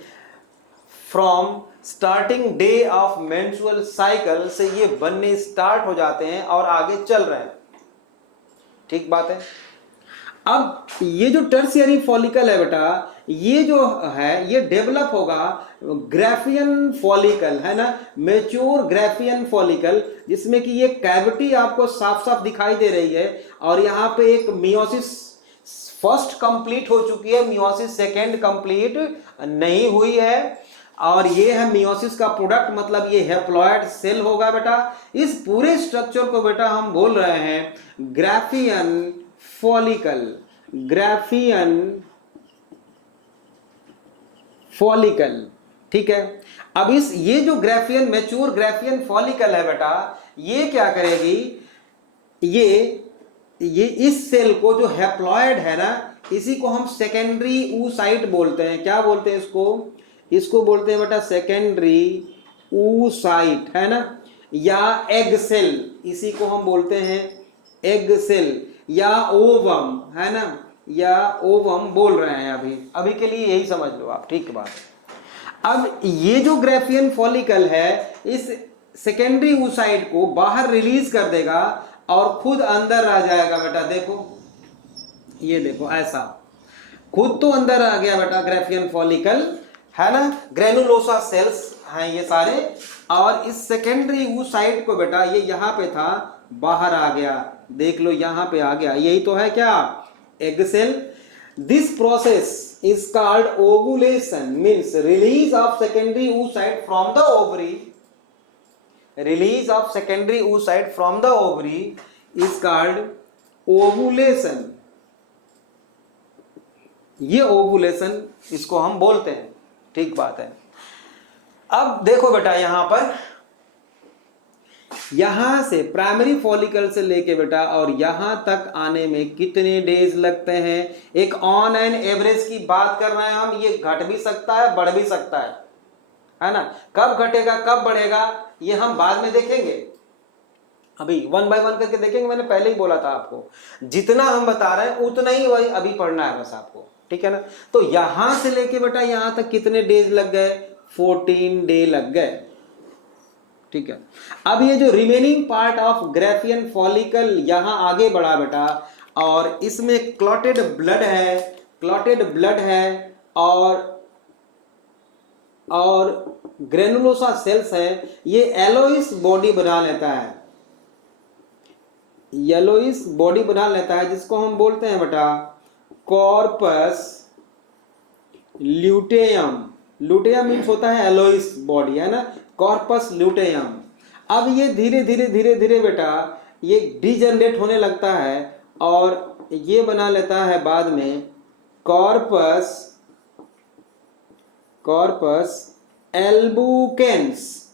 from starting day of menstrual cycle से ये बनने स्टार्ट हो जाते हैं और आगे चल रहे हैं। ठीक बात है। अब ये जो टर्शियरी फॉलिकल है बेटा, ये जो है ये डेवलप होगा ग्राफियन फॉलिकल, है ना, मैच्योर ग्राफियन फॉलिकल, जिसमें कि ये कैविटी आपको साफ साफ दिखाई दे रही है, और यहाँ पे एक मियोसिस फर्स्ट कंप्लीट हो चुकी है, मियोसिस सेकेंड कंप्लीट नहीं हुई है, और ये है मियोसिस का प्रोडक्ट, मतलब ये हैप्लॉयड सेल होगा बेटा। इस पूरे स्ट्रक्चर को बेटा हम बोल रहे हैं ग्राफियन फॉलिकल, ग्राफियन फॉलिकल। ठीक है, अब ये जो ग्राफियन मैच्योर ग्राफियन फॉलिकल है बेटा, ये क्या करेगी, ये इस सेल को जो हैप्लॉयड है ना, इसी को हम सेकेंडरी oocyte बोलते हैं। क्या बोलते हैं इसको बोलते हैं बेटा सेकेंडरी oocyte, है ना, या एग सेल, इसी को हम बोलते हैं एग सेल, या ओवम, है ना, या ओवम बोल रहे हैं अभी के लिए यही समझ लो आप। ठीक बात। अब ये जो ग्राफियन फॉलिकल है, इस सेकेंडरी oocyte को बाहर रिलीज कर देगा और खुद अंदर आ जाएगा बेटा। देखो ये देखो, ऐसा खुद तो अंदर आ गया बेटा ग्राफियन फॉलिकल, है ना, ग्रेनुलोसा सेल्स हैं ये सारे, और इस सेकेंडरी oocyte को बेटा ये यहाँ पे था, बाहर आ गया, देख लो यहाँ पे आ गया, यही तो है क्या, egg cell. This process is called ovulation, means release of secondary oocyte from the ovary, release of secondary oocyte from the ovary is called ovulation. ये ओवुलेशन इसको हम बोलते हैं। ठीक बात है। अब देखो बेटा यहां से प्राइमरी फॉलिकल से लेके बेटा और यहां तक आने में कितने डेज लगते हैं, एक ऑन एंड एवरेज की बात कर रहे हैं हम। ये घट भी सकता है, बढ़ भी सकता है ना। कब घटेगा कब बढ़ेगा ये हम बाद में देखेंगे, अभी वन बाय वन करके देखेंगे। मैंने पहले ही बोला था आपको, जितना हम बता रहे हैं उतना ही वही अभी पढ़ना है बस आपको, ठीक है ना। तो यहां से लेके बेटा यहां तक कितने डेज लग गए, 14 डे लग गए, ठीक है। अब ये जो remaining part of Graafian follicle यहां आगे बढ़ा बेटा, और इसमें क्लॉटेड ब्लड है और ग्रेनुलोसा सेल्स है। ये एलोइस बॉडी बना लेता है, येलोइश बॉडी बना लेता है, जिसको हम बोलते हैं बेटा कॉर्पस ल्यूटेयम। लुटेयम मीन्स होता है येलोइश बॉडी, है ना, कॉर्पस ल्यूटेयम। अब ये धीरे धीरे धीरे धीरे बेटा ये डिजनरेट होने लगता है और ये बना लेता है बाद में कॉर्पस एल्बुकेंस,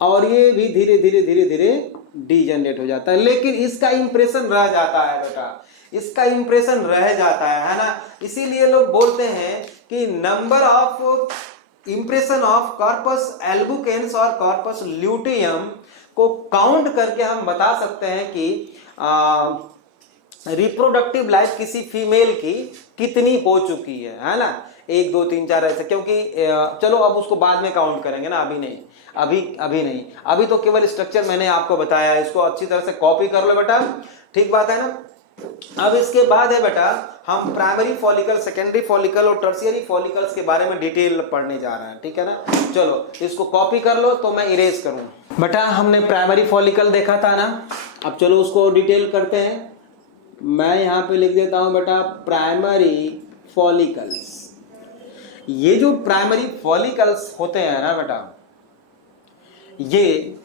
और ये भी धीरे धीरे धीरे धीरे डिजनरेट हो जाता है। लेकिन इसका इंप्रेशन रह जाता है बेटा, इसका इंप्रेशन रह जाता है ना। इसीलिए लोग बोलते हैं कि number of impression of corpus albicans और कॉर्पस ल्यूटेयम को काउंट करके हम बता सकते हैं कि रिप्रोडक्टिव लाइफ किसी फीमेल की कितनी हो चुकी है ना, 1 2 3 4 ऐसे। क्योंकि चलो अब उसको बाद में काउंट करेंगे ना, अभी नहीं, अभी नहीं, अभी तो केवल स्ट्रक्चर मैंने आपको बताया है। इसको अच्छी तरह से कॉपी कर लो बेटा, ठीक बात है ना। अब इसके बाद है बेटा हम प्राइमरी फॉलिकल, सेकेंडरी फॉलिकल और टर्शियरी फॉलिकल्स के बारे में डिटेल पढ़ने जा रहे हैं, ठीक है ना। चलो इसको कॉपी कर लो तो मैं इरेज करूं। बेटा हमने प्राइमरी फॉलिकल देखा था ना, अब चलो उसको डिटेल करते हैं। मैं यहाँ पे लिख देता हूं बेटा प्राइमरी फॉलिकल्स। ये जो प्राइमरी फॉलिकल्स होते हैं ना बेटा, ये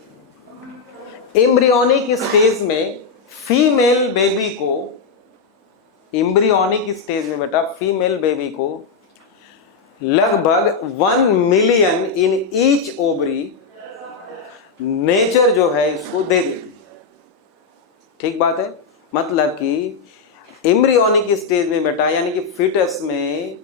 एम्ब्रियोनिक स्टेज में फीमेल बेबी को, एम्ब्रियोनिक स्टेज में बेटा फीमेल बेबी को लगभग 1 million in each ovary nature जो है इसको दे देती, ठीक बात है। मतलब कि एम्ब्रियोनिक स्टेज में बेटा यानी कि फीटस में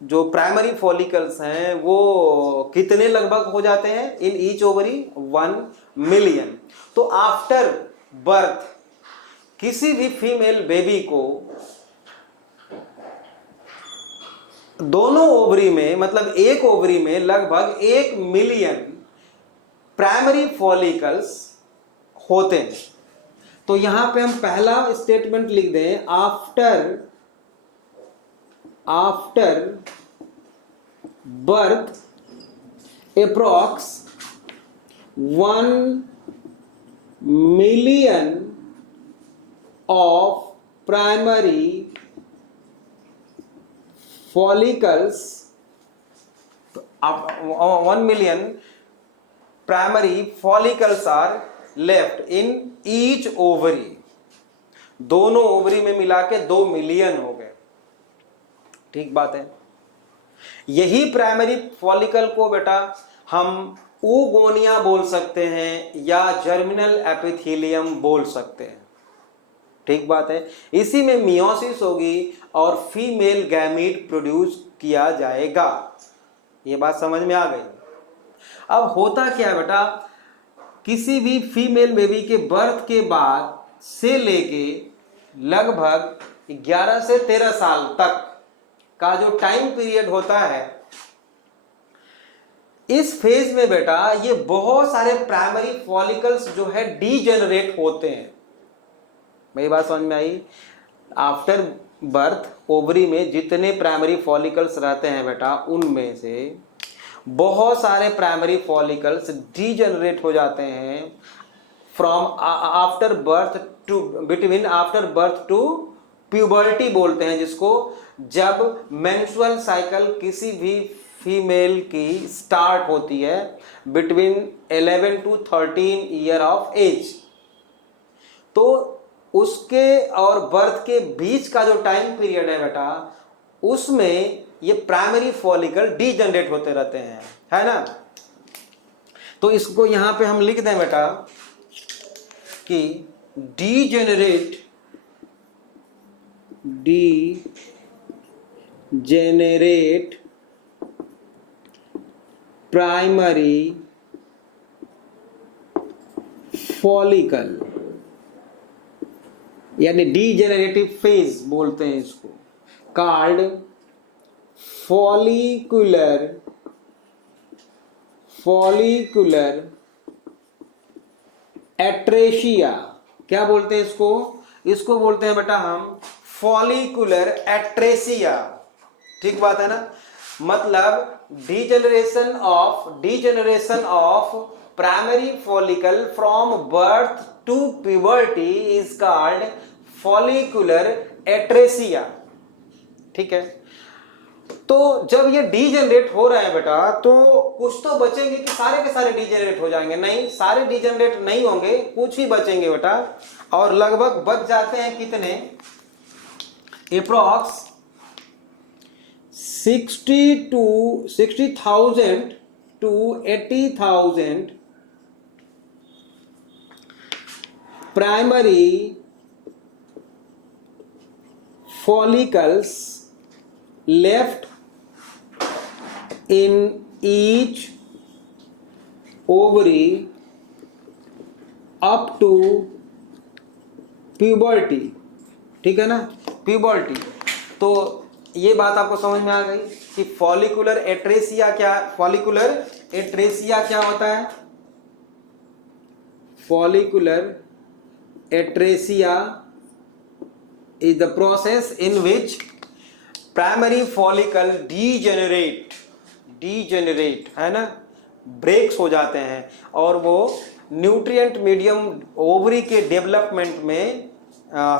जो प्राइमरी फॉलिकल्स हैं वो कितने लगभग हो जाते हैं, इन ईच ओवरी 1 मिलियन। तो आफ्टर बर्थ किसी भी फीमेल बेबी को दोनों ओवरी में, मतलब एक ओवरी में लगभग 1 मिलियन प्राइमरी फॉलिकल्स होते हैं। तो यहां पे हम पहला स्टेटमेंट लिख दें, after birth approx 1 million of primary follicles, 1 million primary follicles are left in each ovary. दोनों ओवरी में मिला के 2 मिलियन हो गए, ठीक बात है। यही प्राइमरी फॉलिकल को बेटा हम oogonia बोल सकते हैं या जर्मिनल एपिथेलियम बोल सकते हैं, ठीक बात है। इसी में मियोसिस होगी और फीमेल गैमीट प्रोड्यूस किया जाएगा। ये बात समझ में आ गई। अब होता क्या है बेटा, किसी भी फीमेल बेबी के बर्थ के बाद से लेके लगभग 11 से 13 साल तक का जो टाइम पीरियड होता है, इस फेज में बेटा ये बहुत सारे प्राइमरी फॉलिकल्स जो है डीजेनरेट होते हैं। मेरी बात समझ में आई। आफ्टर बर्थ ओवरी में जितने प्राइमरी फॉलिकल्स रहते हैं बेटा, उनमें से बहुत सारे प्राइमरी फॉलिकल्स डीजेनरेट हो जाते हैं from after birth to, between after birth to puberty बोलते हैं जिसको, जब मेंस्ट्रुअल साइकिल किसी भी फीमेल की स्टार्ट होती है बिटवीन 11 to 13 ईयर ऑफ एज। तो उसके और बर्थ के बीच का जो टाइम पीरियड है बेटा, उसमें ये प्राइमरी फॉलिकल डीजनरेट होते रहते हैं, है ना। तो इसको यहां पे हम लिख दें बेटा कि डीजेनरेट प्राइमरी फॉलिकल, यानी डीजेनरेटिव फेज बोलते हैं इसको, कॉल्ड फॉलिकुलर एट्रेशिया। क्या बोलते हैं इसको? इसको बोलते हैं बेटा हम फॉलिकुलर एट्रेशिया, ठीक बात है ना। मतलब degeneration of primary follicle from birth to puberty is called follicular atresia. ठीक है, तो जब ये डीजेनरेट हो रहा है बेटा, तो कुछ तो बचेंगे कि सारे के सारे डीजेनरेट हो जाएंगे? नहीं, सारे डीजेनरेट नहीं होंगे, कुछ ही बचेंगे बेटा। और लगभग बच जाते हैं कितने? Approx 60,000 to 80,000 primary follicles left in each ovary up to puberty। ठीक है ना, प्यूबर्टी। तो ये बात आपको समझ में आ गई कि फॉलिकुलर एट्रेसिया क्या, फॉलिकुलर एट्रेसिया क्या होता है? Follicular atresia is the process in which primary follicle degenerate है ना, ब्रेक्स हो जाते हैं और वो न्यूट्रिएंट मीडियम ओवरी के डेवलपमेंट में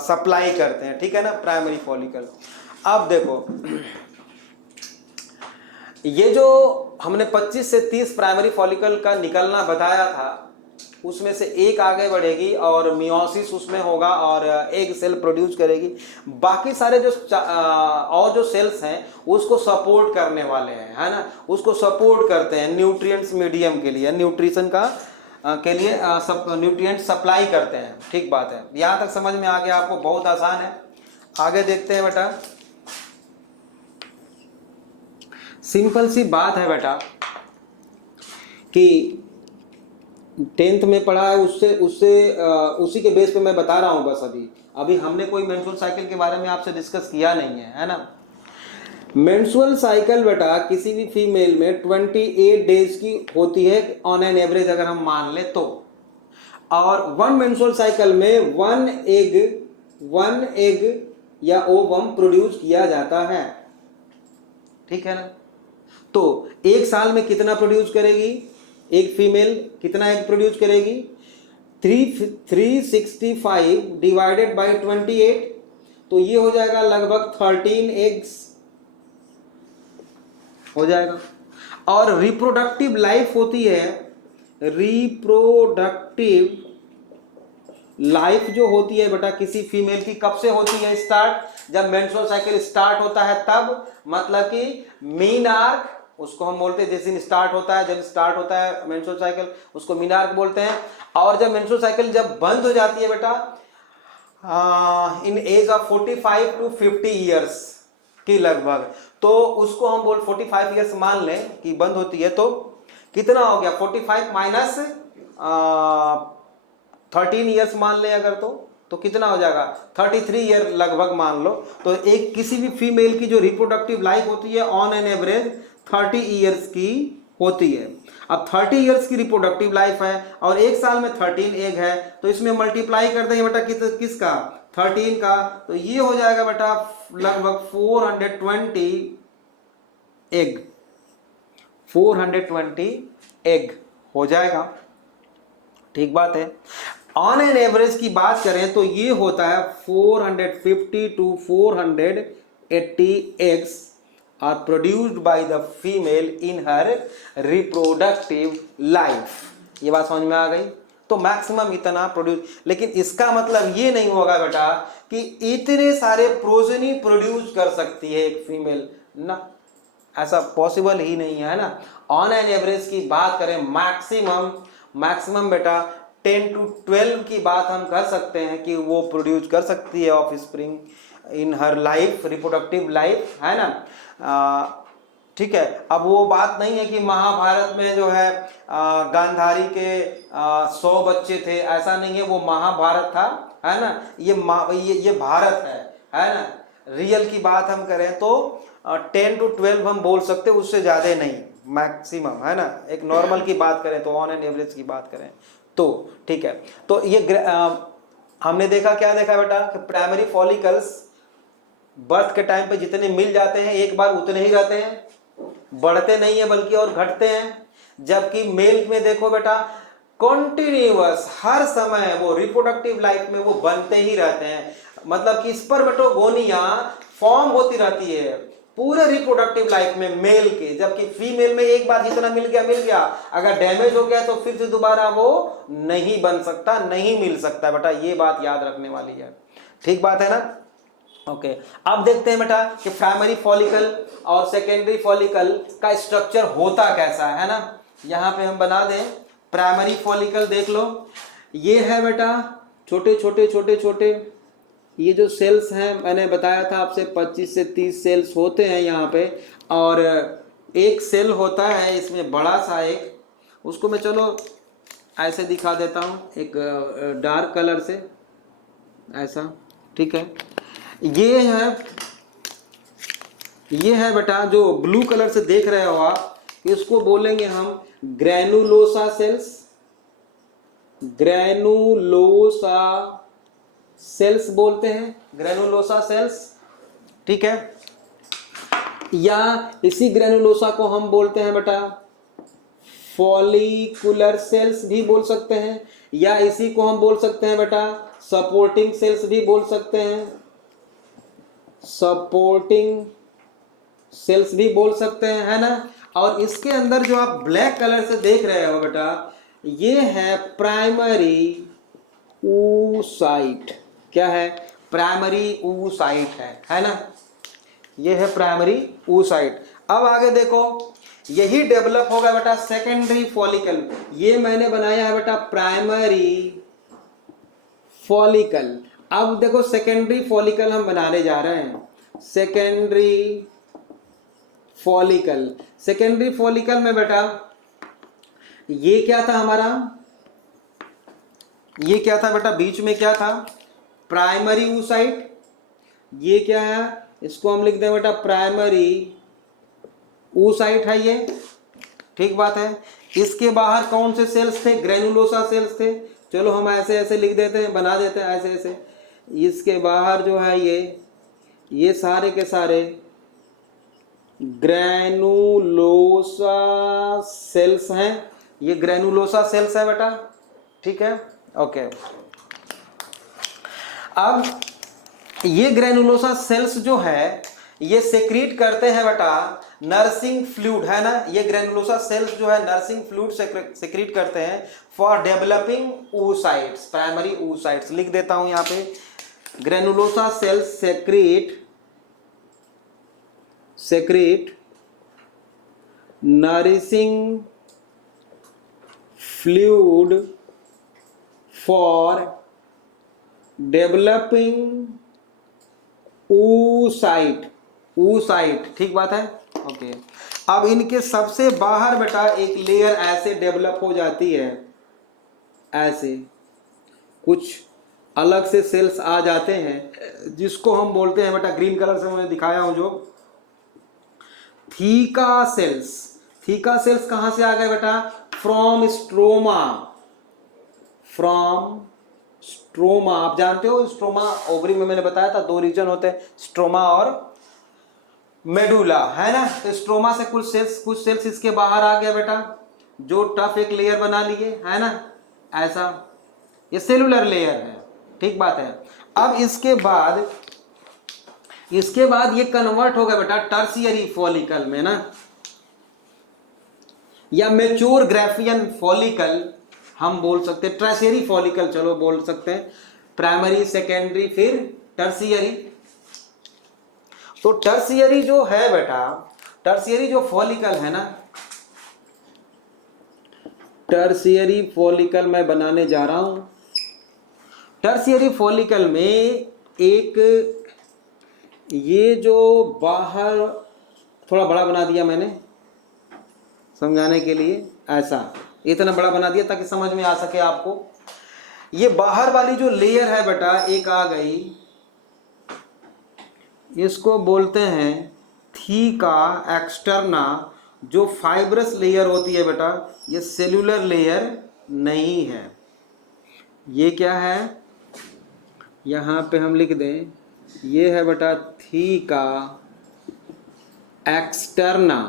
सप्लाई करते हैं। ठीक है ना, प्राइमरी फॉलिकल। अब देखो, ये जो हमने 25 से 30 प्राइमरी फॉलिकल का निकलना बताया था, उसमें से एक आगे बढ़ेगी और मियोसिस उसमें होगा और एग सेल प्रोड्यूस करेगी। बाकी सारे जो और जो सेल्स हैं उसको सपोर्ट करने वाले हैं, है ना, उसको सपोर्ट करते हैं न्यूट्रिएंट्स मीडियम के लिए, न्यूट्रिशन का के लिए सब न्यूट्रिएंट सप्लाई करते हैं। ठीक बात है, यहाँ तक समझ में आ गया आपको? बहुत आसान है। आगे देखते हैं बेटा। सिंपल सी बात है बेटा कि 10th में पढ़ा है, उसी के बेस पे मैं बता रहा हूं। बस अभी हमने कोई मेंस्ट्रुअल साइकिल के बारे में आपसे डिस्कस किया नहीं है ना। मेंस्ट्रुअल साइकिल बेटा किसी भी फीमेल में 28 डेज की होती है ऑन एन एवरेज, अगर हम मान ले तो। और वन मेंस्ट्रुअल साइकिल में वन एग या ओवम प्रोड्यूस किया जाता है। ठीक है ना, तो एक साल में कितना प्रोड्यूस करेगी एक फीमेल? कितना एग प्रोड्यूस करेगी? 365 डिवाइडेड बाई 28, तो ये हो जाएगा लगभग 13 एग्स हो जाएगा। और रिप्रोडक्टिव लाइफ होती है, रिप्रोडक्टिव लाइफ जो होती है बेटा किसी फीमेल की कब से होती है स्टार्ट? जब मेंस्ट्रुअल साइकिल स्टार्ट होता है तब, मतलब कि मीनार्क उसको हम बोलते हैं, जिस दिन स्टार्ट होता है, जब स्टार्ट होता है मेंस्ट्रुअल साइकिल उसको मीनार्क बोलते हैं। और जब मेंस्ट्रुअल साइकिल जब बंद हो जाती है बेटा इन एज ऑफ 45 to 50 ईयर्स की लगभग, तो उसको हम 45 ईयर्स मान लें कि बंद होती है, तो कितना हो गया? 45 माइनस 13 ईयर्स मान लें अगर, तो कितना हो जाएगा? 33 ईयर लगभग मान लो। तो एक किसी भी फीमेल की जो रिप्रोडक्टिव लाइफ होती है ऑन एन एवरेज 30 ईयर्स की होती है। अब 30 ईयर्स की रिप्रोडक्टिव लाइफ है और एक साल में 13 एग है, तो इसमें मल्टीप्लाई कर देंगे बेटा किसका? 13 का, तो ये हो जाएगा बेटा लगभग 420 एग, 420 एग हो जाएगा। ठीक बात है। ऑन एन एवरेज की बात करें तो ये होता है 450 to 480 eggs are produced by the female in her reproductive life. ये बात समझ में आ गई? तो मैक्सिमम इतना प्रोड्यूस, लेकिन इसका मतलब ये नहीं होगा बेटा कि इतने सारे प्रोजेनी प्रोड्यूस कर सकती है एक फीमेल ना, ऐसा पॉसिबल ही नहीं है ना। ऑन एन एवरेज की बात करें मैक्सिमम बेटा 10 to 12 की बात हम कर सकते हैं कि वो प्रोड्यूस कर सकती है of spring in her life, reproductive life, है ना। ठीक है, अब वो बात नहीं है कि महाभारत में जो है गांधारी के 100 बच्चे थे, ऐसा नहीं है, वो महाभारत था, है ना। ये भारत है ना। रियल की बात हम करें तो 10 to 12 हम बोल सकते, उससे ज़्यादा नहीं, मैक्सिमम, है ना। एक नॉर्मल की बात करें तो ऑन एन एवरेज की बात करें तो ठीक है। तो ये हमने देखा, क्या देखा बेटा कि प्राइमरी फॉलिकल्स बर्थ के टाइम पे जितने मिल जाते हैं एक बार उतने ही रहते हैं, बढ़ते नहीं है बल्कि और घटते हैं। जबकि मेल में देखो बेटा कॉन्टिन्यूअस, हर समय वो रिप्रोडक्टिव लाइफ में वो बनते ही रहते हैं, मतलब कि स्पर्मेटोगोनिया फॉर्म होती रहती है पूरे रिप्रोडक्टिव लाइफ में मेल के, जबकि फीमेल में एक बार जितना मिल गया, अगर डैमेज हो गया तो फिर से दोबारा वो नहीं बन सकता, नहीं मिल सकता बेटा, ये बात याद रखने वाली है, ठीक बात है ना। ओके, अब देखते हैं बेटा कि प्राइमरी फॉलिकल और सेकेंडरी फॉलिकल का स्ट्रक्चर होता कैसा है ना। यहां पे हम बना दें प्राइमरी फॉलिकल, देख लो ये है बेटा छोटे छोटे छोटे छोटे ये जो सेल्स हैं, मैंने बताया था आपसे 25 से 30 सेल्स होते हैं यहाँ पे, और एक सेल होता है इसमें बड़ा सा एक, उसको मैं चलो ऐसे दिखा देता हूँ एक डार्क कलर से, ऐसा, ठीक है। ये है बेटा जो ब्लू कलर से देख रहे हो आप, इसको बोलेंगे हम ग्रैनुलोसा सेल्स, ग्रैनुलोसा सेल्स बोलते हैं, ग्रैनुलोसा सेल्स, ठीक है। या इसी ग्रैनुलोसा को हम बोलते हैं बेटा फॉलिकुलर सेल्स भी बोल सकते हैं, या इसी को हम बोल सकते हैं बेटा सपोर्टिंग सेल्स भी बोल सकते हैं, सपोर्टिंग सेल्स भी बोल सकते हैं, है ना। और इसके अंदर जो आप ब्लैक कलर से देख रहे हो बेटा, ये है प्राइमरी oocyte, क्या है, प्राइमरी oocyte है ना, ये है प्राइमरी oocyte। अब आगे देखो, यही डेवलप होगा बेटा सेकेंडरी फॉलिकल, ये मैंने बनाया है बेटा प्राइमरी फॉलिकल। अब देखो सेकेंडरी फॉलिकल हम बनाने जा रहे हैं, सेकेंडरी फॉलिकल। सेकेंडरी फॉलिकल में बेटा ये क्या था हमारा, ये क्या था बेटा, बीच में क्या था, प्राइमरी oocyte, ये क्या है, इसको हम लिख दें बेटा प्राइमरी oocyte है ये, ठीक बात है। इसके बाहर कौन से सेल्स थे, ग्रैनुलोसा सेल्स थे, चलो हम ऐसे ऐसे लिख देते हैं, बना देते हैं ऐसे ऐसे। इसके बाहर जो है ये सारे के सारे ग्रैनुलोसा सेल्स हैं, ये ग्रैनुलोसा सेल्स है बेटा, ठीक है, ओके। अब ये ग्रैनुलोसा सेल्स जो है ये सेक्रीट करते हैं बेटा नर्सिंग फ्लूइड, है ना, ये ग्रैनुलोसा सेल्स जो है नर्सिंग फ्लूइड सेक्रीट करते हैं for developing oocytes, primary oocytes, लिख देता हूं यहां पे, granulosa cells secrete nourishing fluid for developing oocyte, ठीक बात है, ओके। अब इनके सबसे बाहर बेटा एक लेयर ऐसे डेवलप हो जाती है, ऐसे कुछ अलग से सेल्स आ जाते हैं, जिसको हम बोलते हैं बेटा, ग्रीन कलर से मैंने दिखाया हूं जो थीका सेल्स। थीका सेल्स कहां से आ गए बेटा, फ्रॉम स्ट्रोमा, आप जानते हो स्ट्रोमा, ओवरी में मैंने बताया था 2 रीजन होते हैं, स्ट्रोमा और मेडुला, है ना। तो स्ट्रोमा से कुछ सेल्स इसके बाहर आ गया बेटा, जो टफ एक लेयर बना लिए, है ना, ऐसा, ये सेलुलर लेयर है, ठीक बात है। अब इसके बाद ये कन्वर्ट होगा बेटा टर्शियरी फॉलिकल में ना, या मैच्योर ग्राफियन फॉलिकल हम बोल सकते हैं, टर्शियरी फॉलिकल चलो बोल सकते हैं, प्राइमरी सेकेंडरी फिर टर्शियरी। तो टर्शियरी जो है बेटा, टर्शियरी जो फॉलिकल है ना, टर्शियरी फॉलिकल मैं बनाने जा रहा हूं। टर्शियरी फॉलिकल में एक ये जो बाहर थोड़ा बड़ा बना दिया मैंने समझाने के लिए, ऐसा इतना बड़ा बना दिया ताकि समझ में आ सके आपको। ये बाहर वाली जो लेयर है बेटा एक आ गई, इसको बोलते हैं थीका एक्सटर्ना, जो फाइब्रस लेयर होती है बेटा, ये सेलुलर लेयर नहीं है। ये क्या है, यहाँ पे हम लिख दें, ये है बेटा थीका एक्सटर्ना,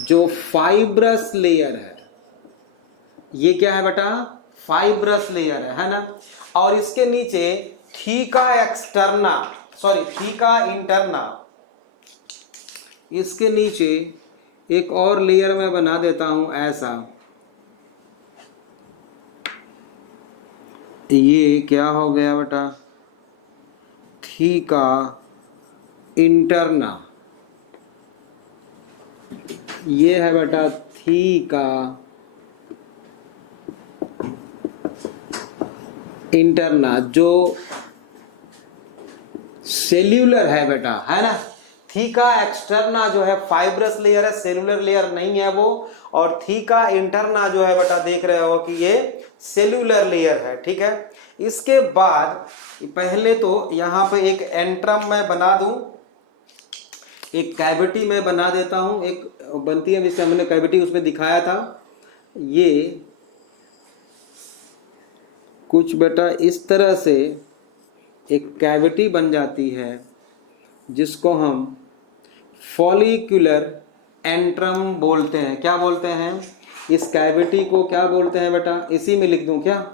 जो फाइब्रस लेयर है, ये क्या है बेटा, फाइब्रस लेयर है ना। और इसके नीचे theca externa, sorry theca interna, इसके नीचे एक और लेयर मैं बना देता हूं ऐसा, ये क्या हो गया बेटा, थीका इंटरना, ये है बेटा थीका इंटरना, जो सेल्यूलर है बेटा, है ना। थीका एक्सटर्ना जो है फाइब्रस लेयर है, सेल्यूलर लेयर नहीं है वो। और थीका इंटरना जो है बेटा, देख रहे हो कि ये सेल्यूलर लेयर है, ठीक है। इसके बाद पहले तो यहाँ पे एक एंट्रम मैं बना दूं, एक कैविटी में बना देता हूं, एक बनती है जिससे हमने कैविटी उसमें दिखाया था। ये कुछ बेटा इस तरह से एक कैविटी बन जाती है, जिसको हम फॉलिक्यूलर एंट्रम बोलते हैं। क्या बोलते हैं इस कैविटी को, क्या बोलते हैं बेटा, इसी में लिख दूं क्या,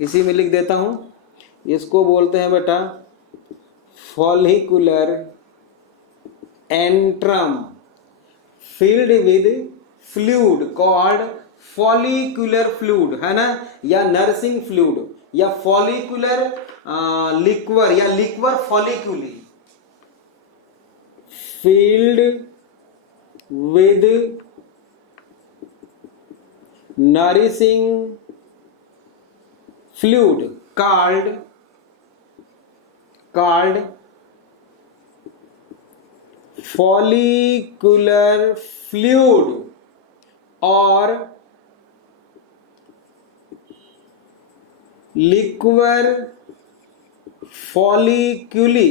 इसी में लिख देता हूं। इसको बोलते हैं बेटा follicular antrum filled with fluid called follicular fluid, है ना, या नर्सिंग फ्लूइड, या फॉलिकुलर लिक्वर, या liquor फॉलिक्यूली, filled with nourishing fluid called follicular fluid और liquor folliculi, FOLLICULI,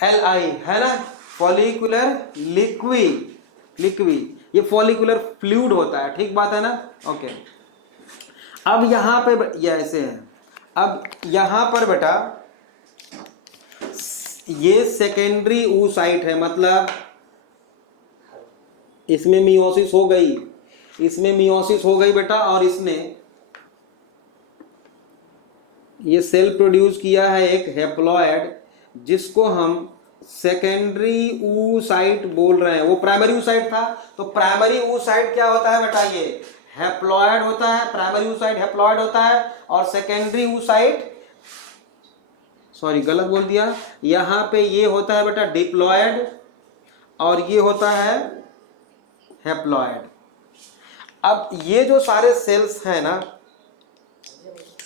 है ना, फॉलिकुलर लिक्वी, ये फॉलिकुलर फ्लूइड होता है, ठीक बात है ना। ओके, अब यहां पे ये ऐसे है, अब यहां पर बेटा ये सेकेंडरी oocyte है, मतलब इसमें मियोसिस हो गई, इसमें मियोसिस हो गई बेटा, और इसने ये सेल प्रोड्यूस किया है एक हैप्लॉयड, जिसको हम सेकेंडरी oocyte बोल रहे हैं। वो प्राइमरी oocyte था, तो प्राइमरी oocyte क्या होता है बेटा, ये हैप्लॉयड होता है, प्राइमरी oocyte हैप्लॉयड होता है, और सेकेंडरी oocyte, सॉरी गलत बोल दिया, यहां पे ये होता है बेटा डिप्लॉयड, और ये होता है हैप्लॉयड। अब ये जो सारे सेल्स हैं ना,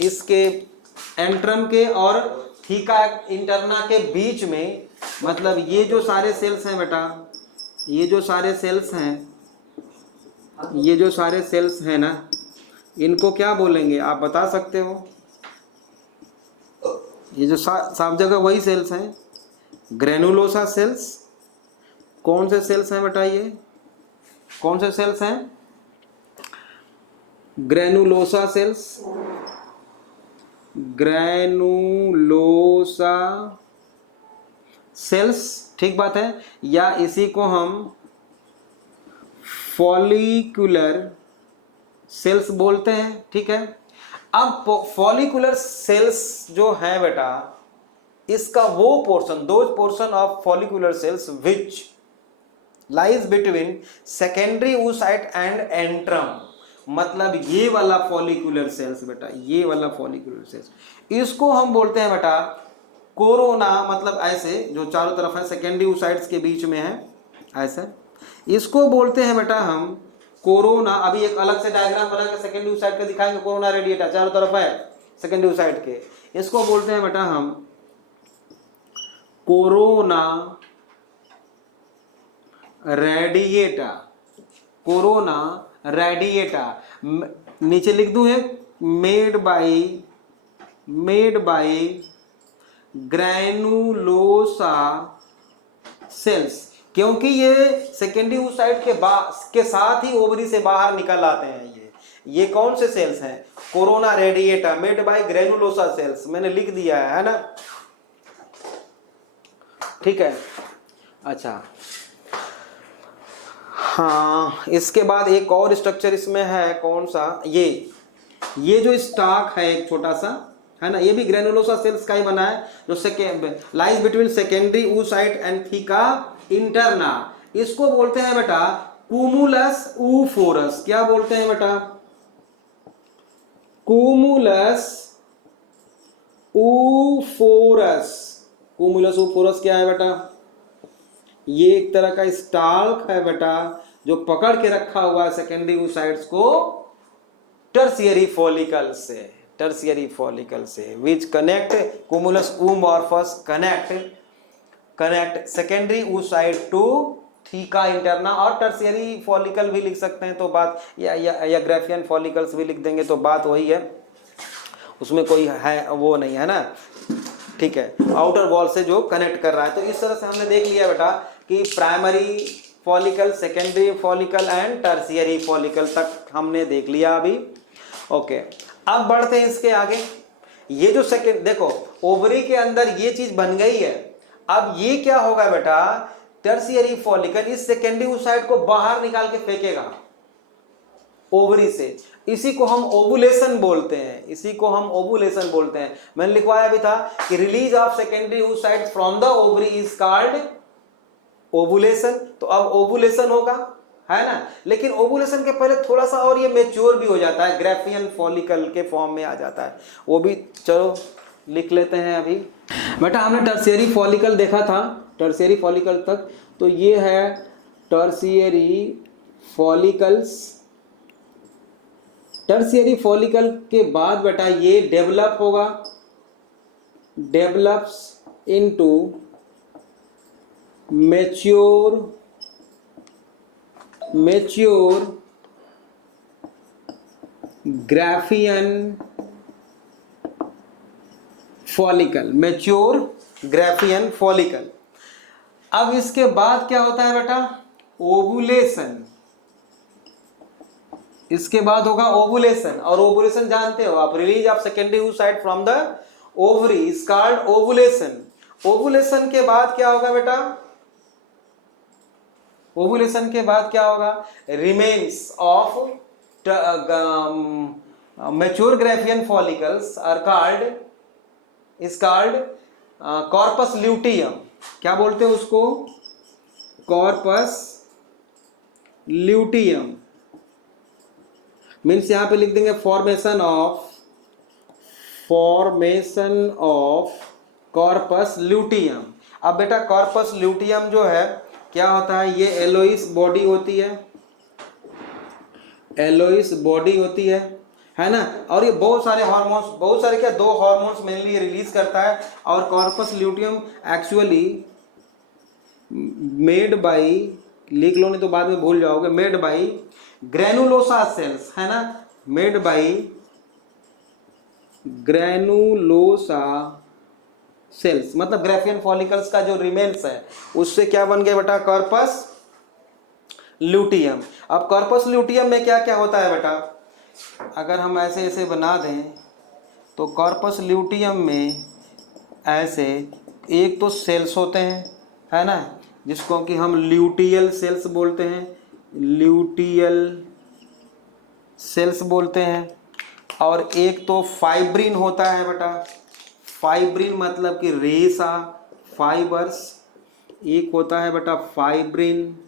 इसके एंट्रम के और थीका इंटरना के बीच में, मतलब ये जो सारे सेल्स हैं बेटा, ये जो सारे सेल्स हैं, ये जो सारे सेल्स हैं ना, इनको क्या बोलेंगे आप बता सकते हो। ये जो सब जगह वही सेल्स हैं, ग्रेनुलोसा सेल्स। कौन से सेल्स हैं बेटा, ये कौन से सेल्स हैं, ग्रेनुलोसा सेल्स, ग्रेनुलोसा सेल्स, ठीक बात है, या इसी को हम फॉलिकुलर सेल्स बोलते हैं, ठीक है। अब फॉलिकुलर सेल्स जो है बेटा, इसका वो पोर्शन, दो portion of follicular cells which lies between secondary oocyte and antrum, मतलब ये वाला फॉलिकुलर सेल्स बेटा, ये वाला फॉलिकुलर सेल्स, इसको हम बोलते हैं बेटा कोरोना, मतलब ऐसे जो चारों तरफ है सेकेंडरी oocytes के बीच में है ऐसे, इसको बोलते हैं बेटा हम कोरोना। अभी एक अलग से डायग्राम बना के सेकेंडरी oocyte का दिखाएंगे, कोरोना रेडिएटा चारों तरफ है सेकेंडरी oocyte के, इसको बोलते हैं बेटा हम कोरोना रेडिएटा, कोरोना रेडिएटा, नीचे लिख दूं है मेड बाय ग्रैनुलोसा सेल्स, क्योंकि ये सेकेंडरी oocyte के साथ ही ओवरी से बाहर निकल आते हैं। ये कौन से सेल्स हैं, corona radiata made by granulosa cells, मैंने लिख दिया है ना, ठीक है। अच्छा, हाँ, इसके बाद एक और स्ट्रक्चर इसमें है, कौन सा, ये जो स्टाक है एक छोटा सा, है ना, ये भी ग्रेनुलोसा सेल्स का ही बना है, जो lies between secondary oocyte and theca interna. इसको बोलते हैं बेटा कूमुलस ऊफोरस। क्या बोलते हैं बेटा? कूमुलस ऊफोरस। कूमुलस ऊफोरस क्या है बेटा? ये एक तरह का स्टाल्क है बेटा, जो पकड़ के रखा हुआ है सेकेंडरी oocytes को टर्शियरी फॉलिकल से, टर्शियरी फॉलिकल से, which connect cumulus oophorus connect secondary oocyte to theca interna, और टर्शियरी फॉलिकल भी लिख सकते हैं तो बात, या ग्राफियन फॉलिकल्स भी लिख देंगे तो बात वही है, उसमें कोई है वो नहीं है ना, ठीक है, आउटर वॉल से जो कनेक्ट कर रहा है। तो इस तरह से हमने देख लिया बेटा कि primary follicle, secondary follicle and tertiary follicle तक हमने देख लिया अभी। ओके, अब बढ़ते हैं इसके आगे। ये जो सेकेंड, देखो ओवरी के अंदर ये चीज बन गई है, अब ये क्या होगा बेटा, टर्शियरी फॉलिकल इस सेकेंडरी oocyte को बाहर निकाल के फेंकेगा ओवरी से। इसी को हम ओवुलेशन बोलते हैं, इसी को हम ओवुलेशन बोलते हैं। मैंने लिखवाया भी था कि release of secondary oocyte from the ovary is called ovulation. तो अब ओवुलेशन होगा, है ना, लेकिन ओवुलेशन के पहले थोड़ा सा और ये मैच्योर भी हो जाता है, ग्राफियन फॉलिकल के फॉर्म में आ जाता है, वो भी चलो लिख लेते हैं अभी। बेटा हमने टर्शियरी फॉलिकल देखा था, टर्शियरी फॉलिकल तक, तो ये है टर्शियरी फॉलिकल्स। टर्शियरी फॉलिकल के बाद बेटा ये डेवलप होगा, develops into mature Graafian follicle, mature Graafian follicle. अब इसके बाद क्या होता है बेटा, ओवुलेशन। इसके बाद होगा ओवुलेशन, और ओवुलेशन जानते हो आप, release of secondary oocyte from the ovary is called ovulation. Ovulation के बाद क्या होगा बेटा, ओवुलेशन के बाद क्या होगा, remains of mature Graafian follicles are called, is called corpus luteum. क्या बोलते हैं उसको, कॉर्पस ल्यूटियम। मीन्स यहां पे लिख देंगे फॉर्मेशन ऑफ कॉर्पस ल्यूटियम। अब बेटा कॉर्पस ल्यूटियम जो है क्या होता है, ये एलोइस बॉडी होती है, एलोइस बॉडी होती है ना, और ये बहुत सारे हार्मोन्स, बहुत सारे क्या, 2 हार्मोन्स मेनली रिलीज करता है। और corpus luteum actually made by, लिख लो नहीं तो बाद में भूल जाओगे, मेड बाय ग्रेनुलोसा सेल्स, है ना, मेड बाय ग्रेनुलोसा सेल्स, मतलब ग्राफियन फॉलिकल्स का जो रिमेन्स है उससे क्या बन गया बेटा, कॉर्पस ल्यूटियम। अब कॉर्पस ल्यूटियम में क्या क्या होता है बेटा, अगर हम ऐसे ऐसे बना दें तो कॉर्पस ल्यूटियम में ऐसे एक तो सेल्स होते हैं, है ना, जिसको कि हम ल्यूटियल सेल्स बोलते हैं, ल्यूटियल सेल्स बोलते हैं, और एक तो फाइब्रिन होता है बेटा, फाइब्रिन मतलब कि रेशा, फाइबर्स, एक होता है बेटा फाइब्रिन,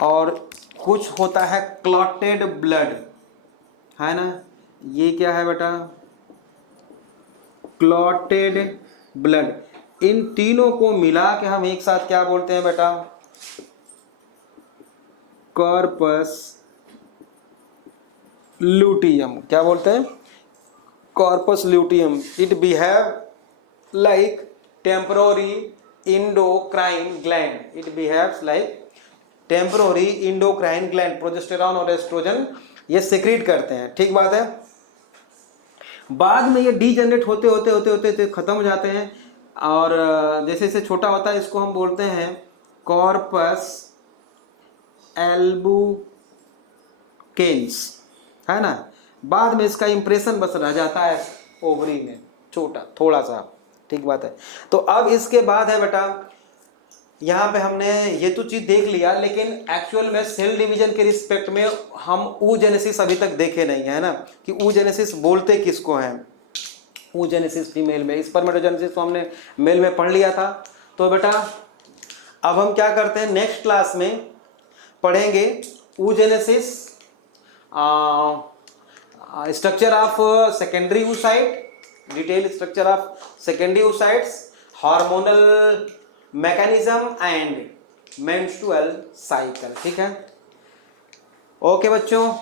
और कुछ होता है क्लॉटेड ब्लड, है ना, ये क्या है बेटा, क्लॉटेड ब्लड। इन तीनों को मिला के हम एक साथ क्या बोलते हैं बेटा, कॉर्पस ल्यूटियम। क्या बोलते हैं, corpus luteum. It behave like temporary endocrine gland, it behaves like temporary endocrine gland, progesterone और एस्ट्रोजन ये सेक्रेट करते हैं, ठीक बात है। बाद में ये डीजनरेट होते होते होते होते खत्म हो जाते हैं, और जैसे जैसे छोटा होता है इसको हम बोलते हैं कॉर्पस एल्बुकेंस, है ना। बाद में इसका इंप्रेशन बस रह जाता है ओवरी में, छोटा थोड़ा सा, ठीक बात है। तो अब इसके बाद है बेटा यहाँ पे हमने ये तो चीज देख लिया, लेकिन एक्चुअल में सेल डिवीजन के रिस्पेक्ट में हम oogenesis अभी तक देखे नहीं है ना, कि oogenesis बोलते किसको हैं। oogenesis फीमेल में, स्पर्मेटोजेनेसिस तो हमने मेल में पढ़ लिया था। तो बेटा अब हम क्या करते हैं, नेक्स्ट क्लास में पढ़ेंगे oogenesis, structure of secondary oocyte, detail structure of secondary oocytes, hormonal mechanism and menstrual cycle. ठीक है, ओके बच्चों।